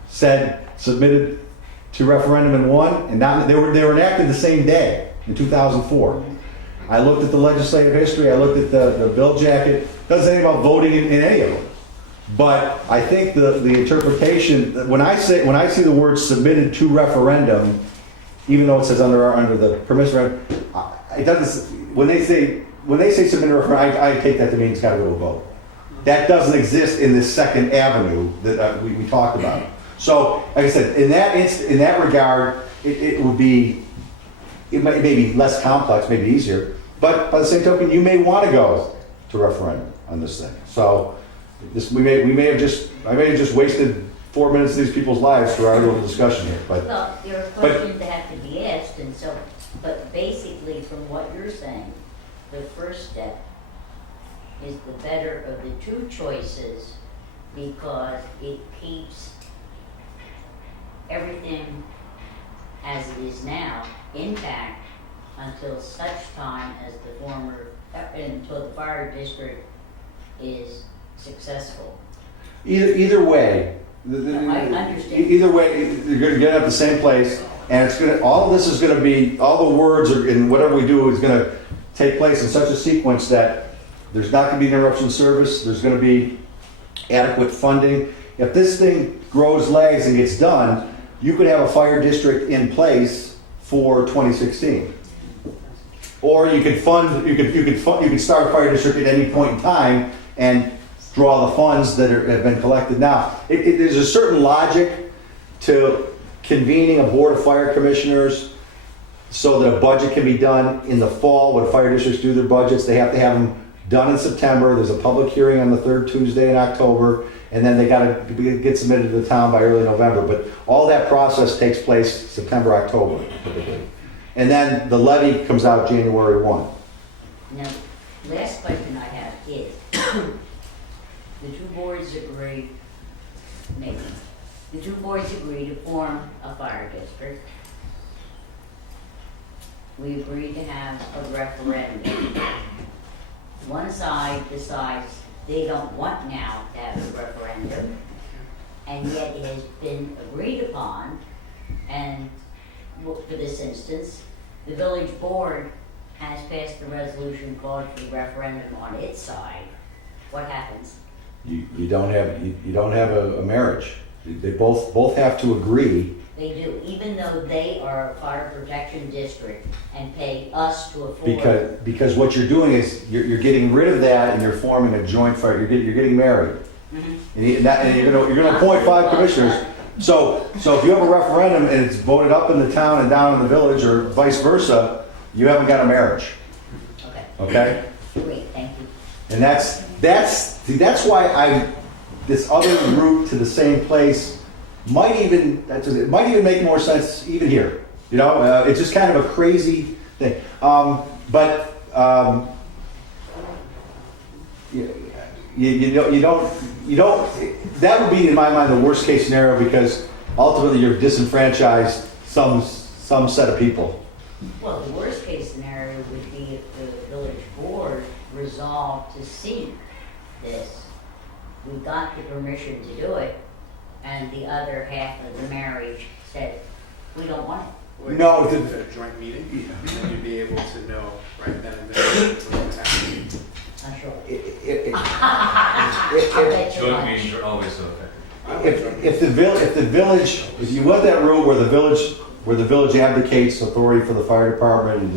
said submitted to referendum in one, and not, they were enacted the same day in 2004. I looked at the legislative history, I looked at the bill jacket, doesn't say anything about voting in any of them. But I think the interpretation, when I see the word submitted to referendum, even though it says under the permissive, it doesn't. When they say submitted to referendum, I take that to mean it's got to go to a vote. That doesn't exist in this second avenue that we talked about. So, like I said, in that regard, it may be less complex, maybe easier. But by the same token, you may want to go to referendum on this thing. So. I may have just wasted 4 minutes of these people's lives for our little discussion here. But well, there are questions that have to be asked, and so, but basically, from what you're saying, the first step is the better of the two choices because it keeps everything as it is now intact until such time as until the fire district is successful. Either way, I understand. Either way, you're going to get at the same place, and it's going to. All of this is going to be. All the words and whatever we do is going to take place in such a sequence that there's not going to be an interruption service. There's going to be adequate funding. If this thing grows legs and gets done, you could have a fire district in place for 2016. Or you could fund. You could start a fire district at any point in time and draw the funds that have been collected now. There's a certain logic to convening a board of fire commissioners so that a budget can be done in the fall. When fire districts do their budgets, they have to have them done in September. There's a public hearing on the third Tuesday in October, and then they got to get submitted to the town by early November. But all that process takes place September, October, typically. And then the levy comes out January 1. Now, last question I have is, the two boards agree, maybe, the two boards agree to form a fire district. We agreed to have a referendum. One side decides they don't want now to have a referendum, and yet it has been agreed upon, and for this instance, the village board has passed a resolution calling for referendum on its side. What happens? You don't have a marriage. They both have to agree. They do, even though they are a fire protection district and pay us to afford. Because what you're doing is you're getting rid of that and you're forming a joint fire. You're getting married, and you're going to appoint 5 commissioners. So if you have a referendum and it's voted up in the town and down in the village, or vice versa, you haven't got a marriage. Okay. Okay. Great, thank you. And that's why this other route to the same place might even make more sense even here. It's just kind of a crazy thing. You don't. That would be, in my mind, the worst case scenario, because ultimately you're disenfranchised some set of people. Well, the worst case scenario would be if the village board resolved to seek this. We got the permission to do it, and the other half of the marriage said, we don't want it. No, At a joint meeting, then you'd be able to know right then and there what's going to happen. I'm sure. If bet you Joint much. meetings are always so effective. if you went that route where the village advocates authority for the fire department and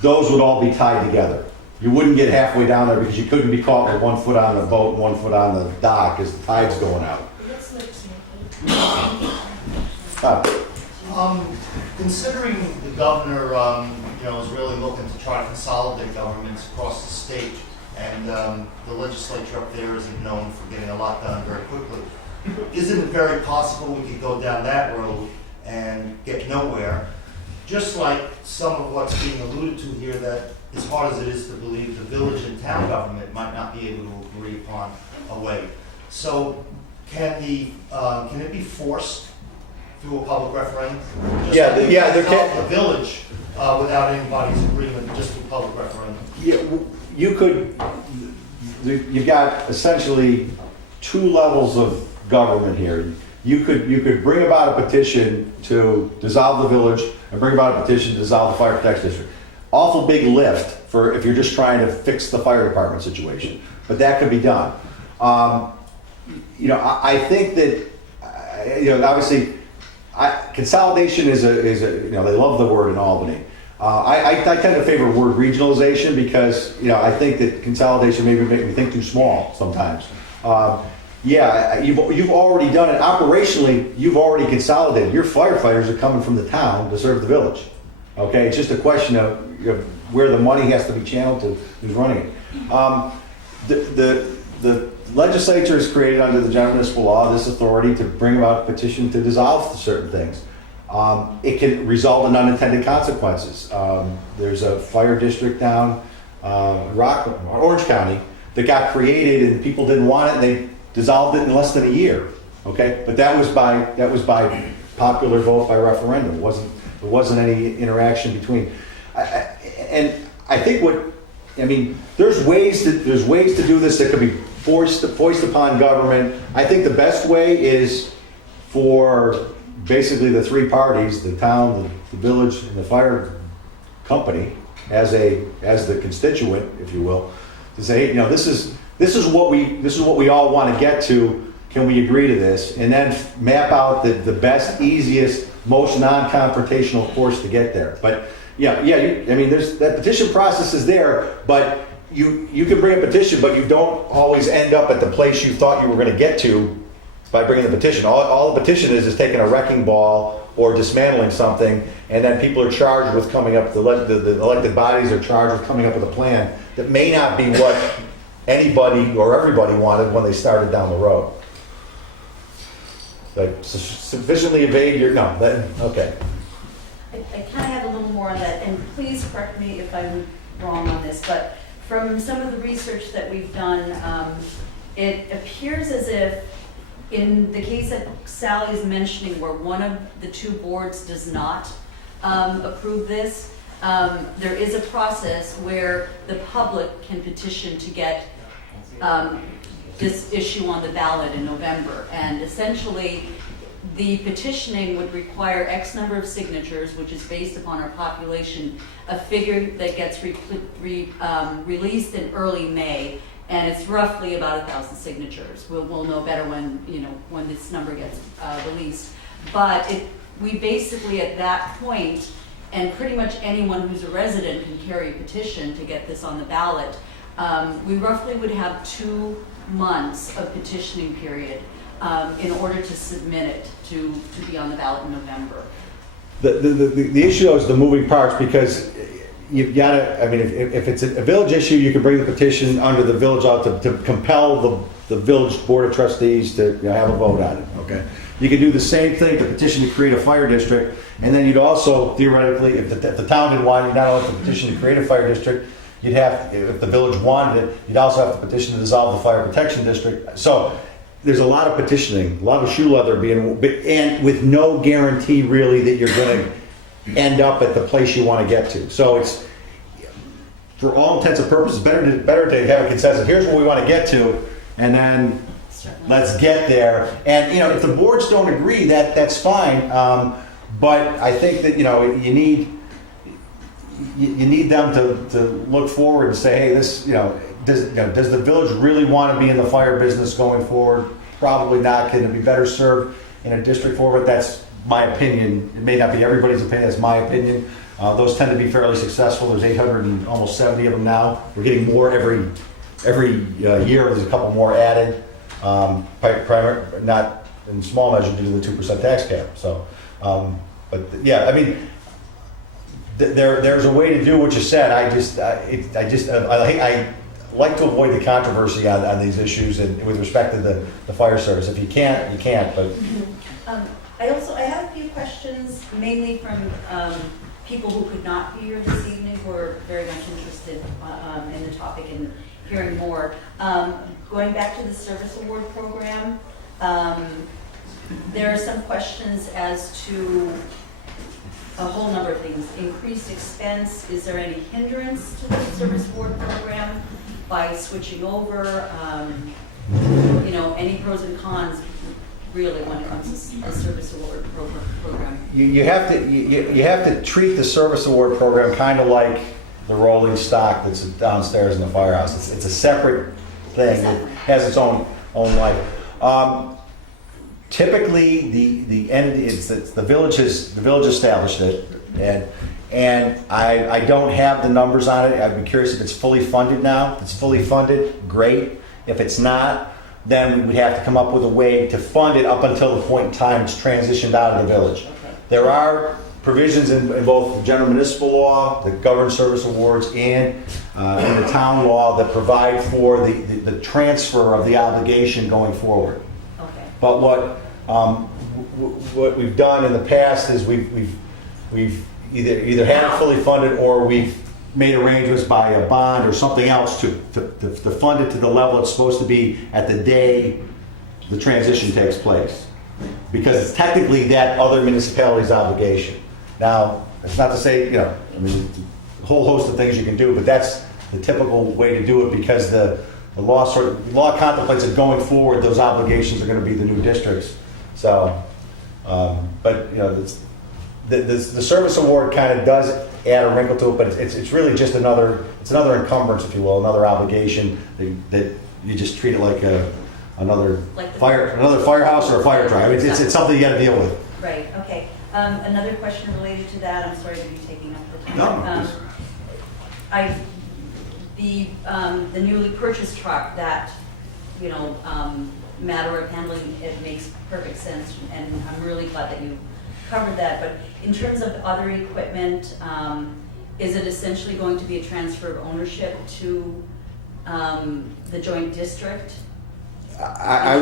those would all be tied together. You wouldn't get halfway down there because you couldn't be caught with 1 foot on the boat and 1 foot on the dock as the tide's going out. Considering the governor, is really looking to try to consolidate governments across the state, and the legislature up there isn't known for getting a lot done very quickly, isn't it very possible we could go down that road and get nowhere? Just like some of what's being alluded to here, that as hard as it is to believe, the village and town government might not be able to agree upon a way. So can it be forced through a public referendum? The village without anybody's agreement, just through public referendum. Yeah, you could. You've got essentially 2 levels of government here. You could bring about a petition to dissolve the village and bring about a petition to dissolve the fire protection district. Awful big lift for if you're just trying to fix the fire department situation, but that could be done. I think that obviously consolidation is a they love the word in Albany. I tend to favor word regionalization because I think that consolidation maybe make me think too small sometimes. You've already done it operationally. You've already consolidated. Your firefighters are coming from the town to serve the village. Okay, it's just a question of where the money has to be channeled to who's running it. The legislature has created under the general municipal law this authority to bring about a petition to dissolve certain things. It can result in unintended consequences. There's a fire district down Orange County that got created and people didn't want it and they dissolved it in less than a year. Okay, but that was by popular vote by referendum. There wasn't any interaction between. I think there's ways to do this that could be foisted upon government. I think the best way is for basically the 3 parties, the town, the village, and the fire company, as the constituent, if you will, to say, hey, this is what we all want to get to. Can we agree to this? And then map out the best, easiest, most non-confrontational course to get there. But there's that petition process is there, but you can bring a petition, but you don't always end up at the place you thought you were going to get to by bringing the petition. All the petition is taking a wrecking ball or dismantling something, and then people are charged with coming up, the elected bodies are charged with coming up with a plan that may not be what anybody or everybody wanted when they started down the road. Like, sufficiently evade your, no, okay. I kind of have a little more on that, and please correct me if I'm wrong on this, but from some of the research that we've done, it appears as if in the case that Sally's mentioning where one of the two boards does not approve this, there is a process where the public can petition to get this issue on the ballot in November. And essentially, the petitioning would require X number of signatures, which is based upon our population, a figure that gets released in early May, and it's roughly about 1,000 signatures. We'll know better when this number gets released. But we basically at that point, and pretty much anyone who's a resident can carry a petition to get this on the ballot, we roughly would have 2 months of petitioning period in order to submit it to be on the ballot in November. The issue is the moving parts, because you've got to, I mean, if it's a village issue, you can bring the petition under the village law to compel the village board of trustees to have a vote on it, okay? You can do the same thing to petition to create a fire district, and then you'd also, theoretically, if the town didn't want it, you'd not only have to petition to create a fire district, you'd have, if the village wanted it, you'd also have to petition to dissolve the fire protection district. So there's a lot of petitioning, a lot of shoe leather and with no guarantee really that you're going to end up at the place you want to get to. So it's, for all intents and purposes, better to have a consensus. Here's what we want to get to, and then let's get there. And if the boards don't agree, that's fine. But I think that you need them to look forward and say, hey, this does the village really want to be in the fire business going forward? Probably not. Can it be better served in a district forward? That's my opinion. It may not be everybody's opinion. That's my opinion. Those tend to be fairly successful. There's 870 of them now. We're getting more every year. There's a couple more added. Not in small measure due to the 2% tax cap. So, but yeah, I mean, there's a way to do what you said. I like to avoid the controversy on these issues and with respect to the fire service. If you can't, you can't. But I have a few questions, mainly from people who could not be here this evening, who are very much interested in the topic and hearing more. Going back to the service award program, there are some questions as to a whole number of things. Increased expense, is there any hindrance to the service award program by switching over? Any pros and cons really when it comes to the service award program? you have to treat the service award program kind of like the rolling stock that's downstairs in the firehouse. It's a separate thing. It has its own life. Typically, the entity, the village established it, and I don't have the numbers on it. I'd be curious if it's fully funded now. If it's fully funded, great. If it's not, then we would have to come up with a way to fund it up until the point in time it's transitioned out of the village. Okay. There are provisions in both the general municipal law that govern service awards and in the town law that provide for the transfer of the obligation going forward. Okay. But what we've done in the past is we've either had it fully funded or we've made arrangements by a bond or something else to fund it to the level it's supposed to be at the day the transition takes place. Because it's technically that other municipality's obligation. Now, it's not to say, a whole host of things you can do, but that's the typical way to do it because the law contemplates that going forward, those obligations are going to be the new districts. So, the service award kind of does add a wrinkle to it, but it's really just another encumbrance, if you will, another obligation that you just treat it like another firehouse or a fire truck. I mean, it's something you got to deal with. Right. Okay. Another question related to that. I'm sorry to be taking up the time. No. the newly purchased truck, that, you know, matter of handling, it makes perfect sense, and I'm really glad that you covered that. But in terms of other equipment, is it essentially going to be a transfer of ownership to the joint district? I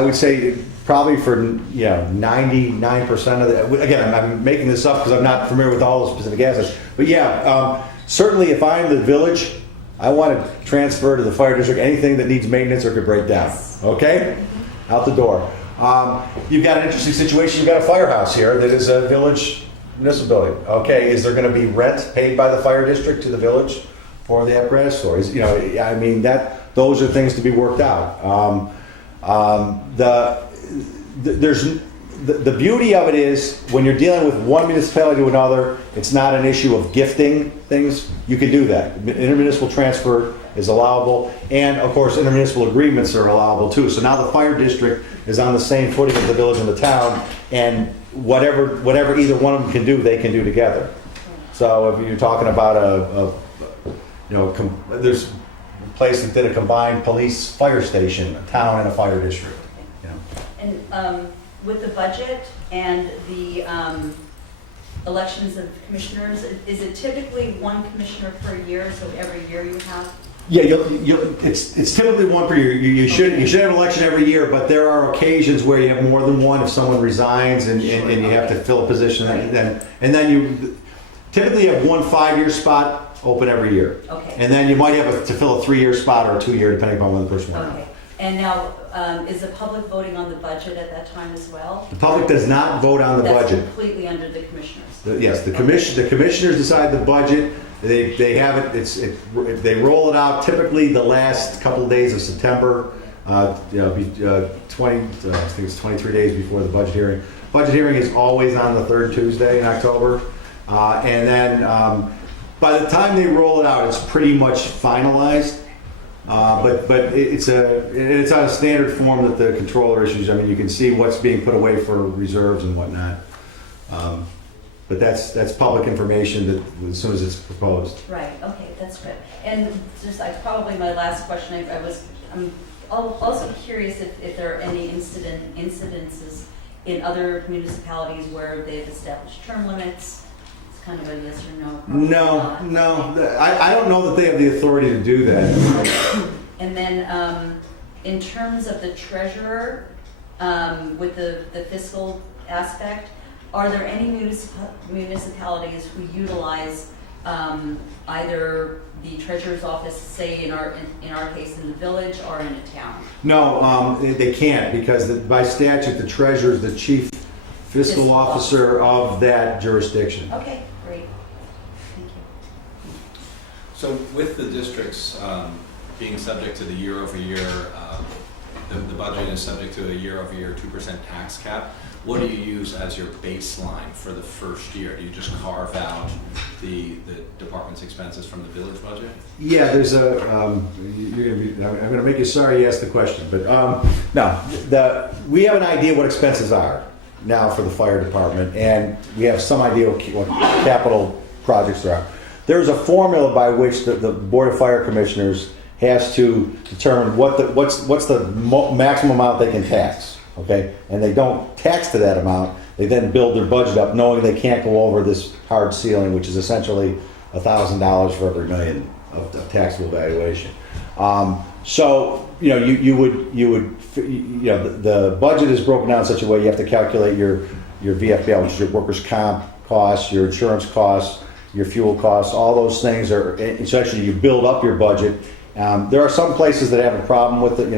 would say probably for 99% of the, again, I'm making this up because I'm not familiar with all the specific assets, but yeah, certainly if I'm the village, I want to transfer to the fire district anything that needs maintenance or could break down. Yes. Okay? Out the door. You've got an interesting situation. You've got a firehouse here that is a village municipal building. Okay, is there going to be rent paid by the fire district to the village for the apparatus? Or is, I mean, those are things to be worked out. The beauty of it is when you're dealing with one municipality to another, it's not an issue of gifting things. You can do that. Intermunicipal transfer is allowable, and of course intermunicipal agreements are allowable too. So now the fire district is on the same footing as the village and the town, and whatever either one of them can do, they can do together. So if you're talking about there's a place that did a combined police fire station, a town and a fire district. And with the budget and the elections of commissioners, is it typically one commissioner per year, so every year you have? Yeah, it's typically one per year. You should have an election every year, but there are occasions where you have more than one if someone resigns and you have to fill a position. And then you typically have one 5-year spot open every year. Okay. And then you might have to fill a 3-year spot or a 2-year, depending upon when the person went. Okay. And now, is the public voting on the budget at that time as well? The public does not vote on the budget. That's completely under the commissioners. Yes, the commissioners decide the budget. They have it. They roll it out typically the last couple of days of September. 23 days before the budget hearing. Budget hearing is always on the third Tuesday in October, and then by the time they roll it out, it's pretty much finalized. But it's on a standard form that the controller issues. I mean, you can see what's being put away for reserves and whatnot. But that's public information that as soon as it's proposed. Right. Okay, that's good. And just probably my last question. I'm also curious if there are any incidences in other municipalities where they've established term limits. It's kind of a yes or no. No. I don't know that they have the authority to do that. And then in terms of the treasurer, with the fiscal aspect, are there any municipalities who utilize either the treasurer's office, say in our case in the village, or in a town? No, they can't, because by statute the treasurer is the chief fiscal officer of that jurisdiction. Okay, great. Thank you. So with the districts being subject to the year-over-year, the budget is subject to a year-over-year 2% tax cap, what do you use as your baseline for the first year? Do you just carve out the department's expenses from the village budget? Yeah, there's I'm going to make you sorry you asked the question, but no, we have an idea what expenses are now for the fire department, and we have some idea what capital projects there are. There's a formula by which the Board of Fire Commissioners has to determine what's the maximum amount they can tax. Okay, and they don't tax to that amount. They then build their budget up, knowing they can't go over this hard ceiling, which is essentially $1,000 for every million of taxable valuation. So the budget is broken down in such a way you have to calculate your VFBL, which is your workers' comp costs, your insurance costs, your fuel costs. All those things are essentially you build up your budget. There are some places that have a problem with it,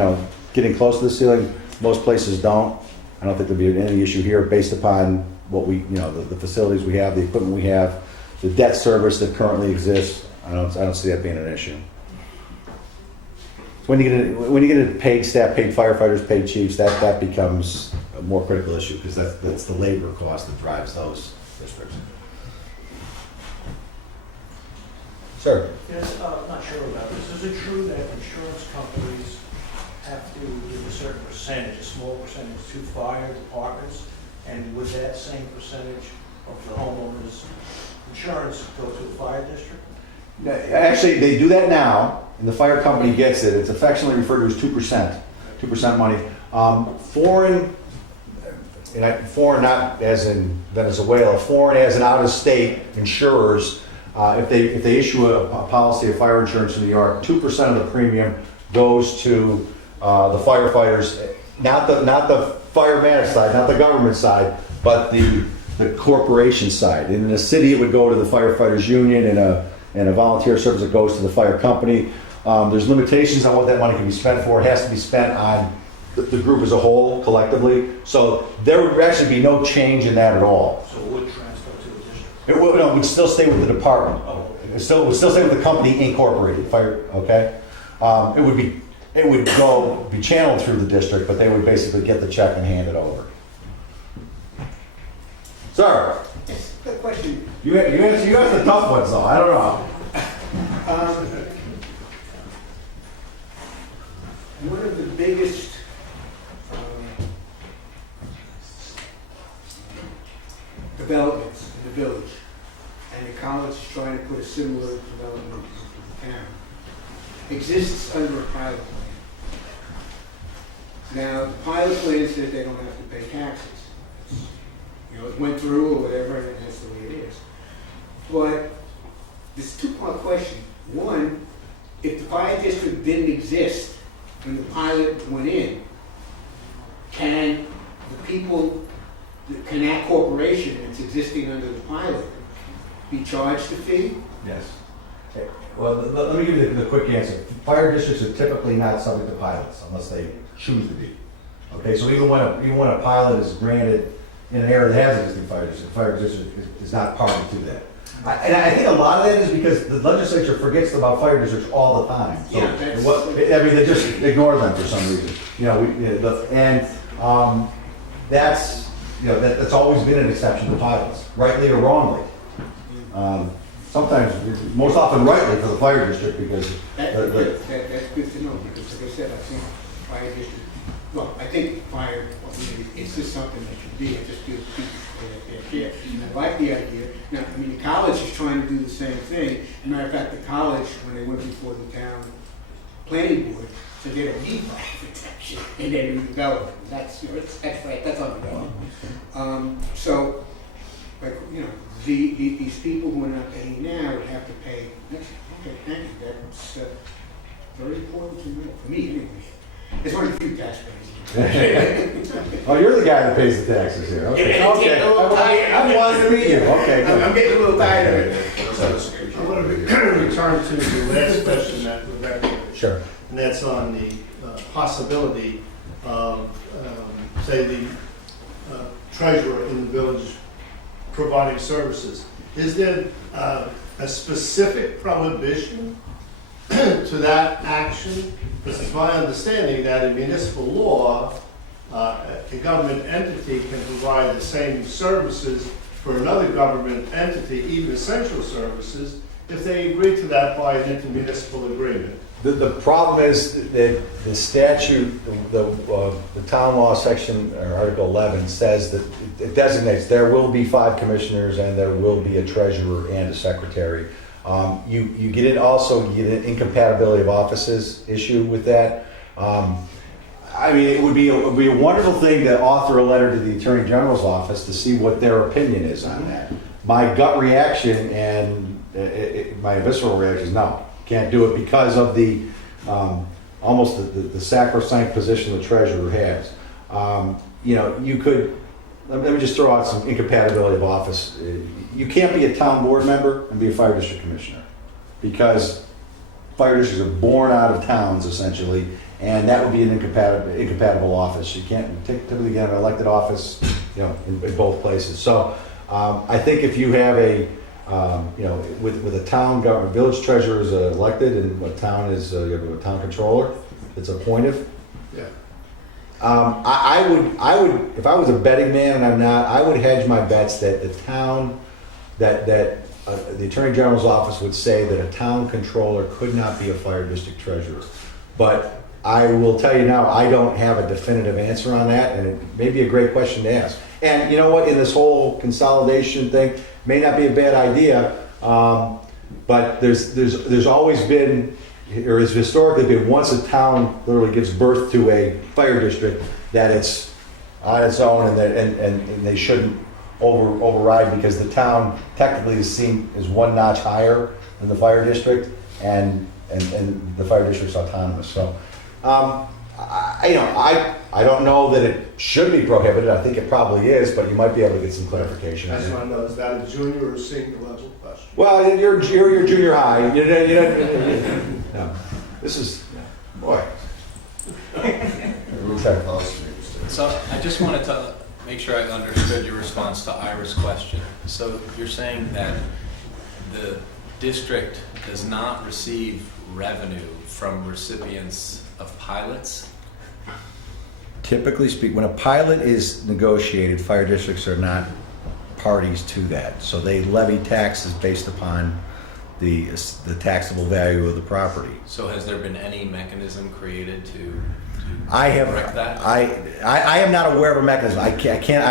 getting close to the ceiling. Most places don't. I don't think there'll be any issue here based upon what the facilities we have, the equipment we have, the debt service that currently exists. I don't see that being an issue. When you get a paid staff, paid firefighters, paid chiefs, that becomes a more critical issue because that's the labor cost that drives those districts. Sir. Yes, I'm not sure about this. Is it true that insurance companies have to give a certain percentage, a small percentage, to fire departments? And would that same percentage of the homeowner's insurance go to the fire district? Actually, they do that now, and the fire company gets it. It's affectionately referred to as 2% money. Foreign, foreign not as in Venezuela, foreign as in out-of-state insurers, if they issue a policy of fire insurance in New York, 2% of the premium goes to the firefighters, not the fireman side, not the government side, but the corporation side. And in a city, it would go to the firefighters union, and a volunteer service that goes to the fire company. There's limitations on what that money can be spent for. It has to be spent on the group as a whole, collectively. So there would actually be no change in that at all. So it would transfer to the district? It would still stay with the department. Oh. It would still stay with the company incorporated, fire, okay? It would be channeled through the district, but they would basically get the check and hand it over. Sir? Yes, good question. You have the tough ones though, I don't know. One of the biggest developments in the village, and the college is trying to put a similar development into the town, exists under a pilot plan. Now, the pilot plan says they don't have to pay taxes. It went through or whatever, and that's the way it is. But there's a two-part question. One, if the fire district didn't exist when the pilot went in, can that corporation that's existing under the pilot be charged a fee? Yes. Well, let me give you the quick answer. Fire districts are typically not subject to pilots unless they choose to be. Okay, so even when a pilot is granted in an area that has existing fire district, the fire district is not party to that. And I think a lot of that is because the legislature forgets about fire districts all the time. So Yeah, they just ignore them for some reason. That's always been an exception to pilots, rightly or wrongly. Sometimes, most often rightly for the fire district because That's good to know, because like I said, I think fire district, well, I think fire, it's just something that should be, it just gives people their share. And I like the idea. Now, I mean, the college is trying to do the same thing. As a matter of fact, the college, when they went before the town planning board, said they don't need fire protection in their new development. That's right, that's undeveloped. So, like, these people who are not paying now would have to pay next year. Okay, thank you. That's very important to know, for me anyway. It's one of the few taxpayers. Oh, you're the guy that pays the taxes here. Okay. Okay. I'm wanting to meet you. Okay. Good. I'm getting a little tired of it. I want to return to the last question that Rebecca raised. Sure. And that's on the possibility of, say, the treasurer in the village providing services. Is there a specific prohibition to that action? Because it's my understanding that in municipal law, a government entity can provide the same services for another government entity, even essential services, if they agree to that by an intermunicipal agreement. The problem is that the statute, the town law section, or Article 11, says that it designates there will be 5 commissioners and there will be a treasurer and a secretary. You get an incompatibility of offices issue with that. I mean, it would be a wonderful thing to author a letter to the Attorney General's office to see what their opinion is on that. My gut reaction and my visceral reaction is no. Can't do it because of the almost the sacrosanct position the treasurer has. You could, let me just throw out some incompatibility of office. You can't be a town board member and be a fire district commissioner because fire districts are born out of towns essentially, and that would be an incompatible office. You can't typically get an elected office, in both places. So I think if you have with a town government, village treasurer is elected, and a town is you have a town controller. It's appointed. Yeah. I would, if I was a betting man, and I'm not, I would hedge my bets that the town, that the Attorney General's office would say that a town controller could not be a fire district treasurer. But I will tell you now, I don't have a definitive answer on that, and it may be a great question to ask. And you know what? In this whole consolidation thing, may not be a bad idea. But there's always been, or has historically been, once a town literally gives birth to a fire district, that it's on its own and they shouldn't override, because the town technically is seen as one notch higher than the fire district, and the fire district's autonomous. So, I don't know that it should be prohibited. I think it probably is, but you might be able to get some clarification. I just want to know, is that a junior or senior level question? Well, you're junior high. No, this is, boy. So I just wanted to make sure I understood your response to Ira's question. So you're saying that the district does not receive revenue from recipients of pilots? Typically speak, when a pilot is negotiated, fire districts are not parties to that. So they levy taxes based upon the taxable value of the property. So has there been any mechanism created to correct that? I am not aware of a mechanism. I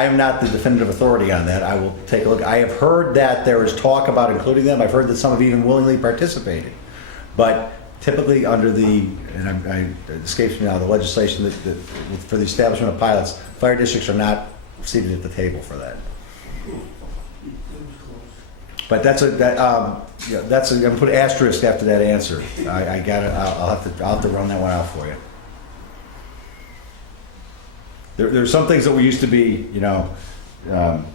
am not the definitive authority on that. I will take a look. I have heard that there is talk about including them. I've heard that some have even willingly participated. But typically under the, and it escapes me now, the legislation that for the establishment of pilots, fire districts are not seated at the table for that. But I'm gonna put an asterisk after that answer. I'll have to run that one out for you. There's some things that we used to be,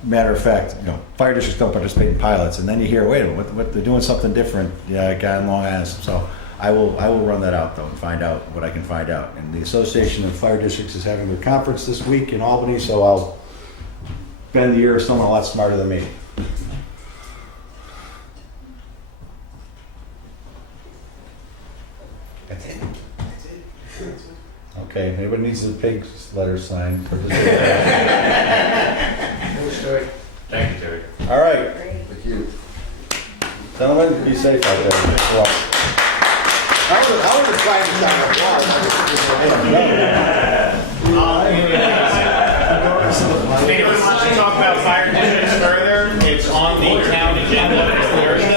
matter of fact, fire districts don't participate in pilots, and then you hear, wait a minute, what they're doing something different, guy in Long Island. So I will run that out though and find out what I can find out. And the Association of Fire Districts is having their conference this week in Albany, so I'll bend the ear of someone a lot smarter than me. That's it. Okay, anybody needs the pig letter signed? Thank you, Terry. All right. Thank you. Gentlemen, be safe out there. Well, I was trying to sound Anyone wants to talk about fire districts further? It's on the town agenda for Thursday.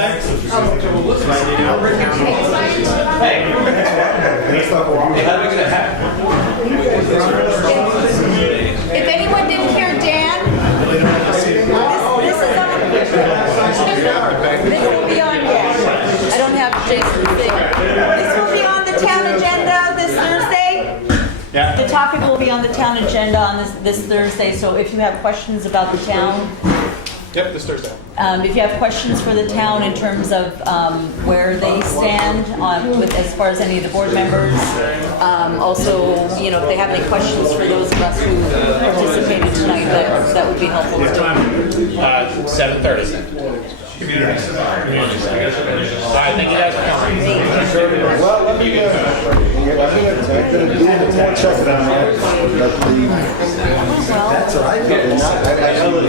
If anyone didn't hear Dan, this will be on, I don't have Jason's thing. This will be on the town agenda this Thursday. Yeah. The topic will be on the town agenda on this Thursday, so if you have questions about the town, Yep, this Thursday. if you have questions for the town in terms of where they stand as far as any of the board members, also, if they have any questions for those of us who participated tonight, that would be helpful too. 7:30. Community Center. All right, thank you guys for coming. well, let me check it out. That's what I think. I know that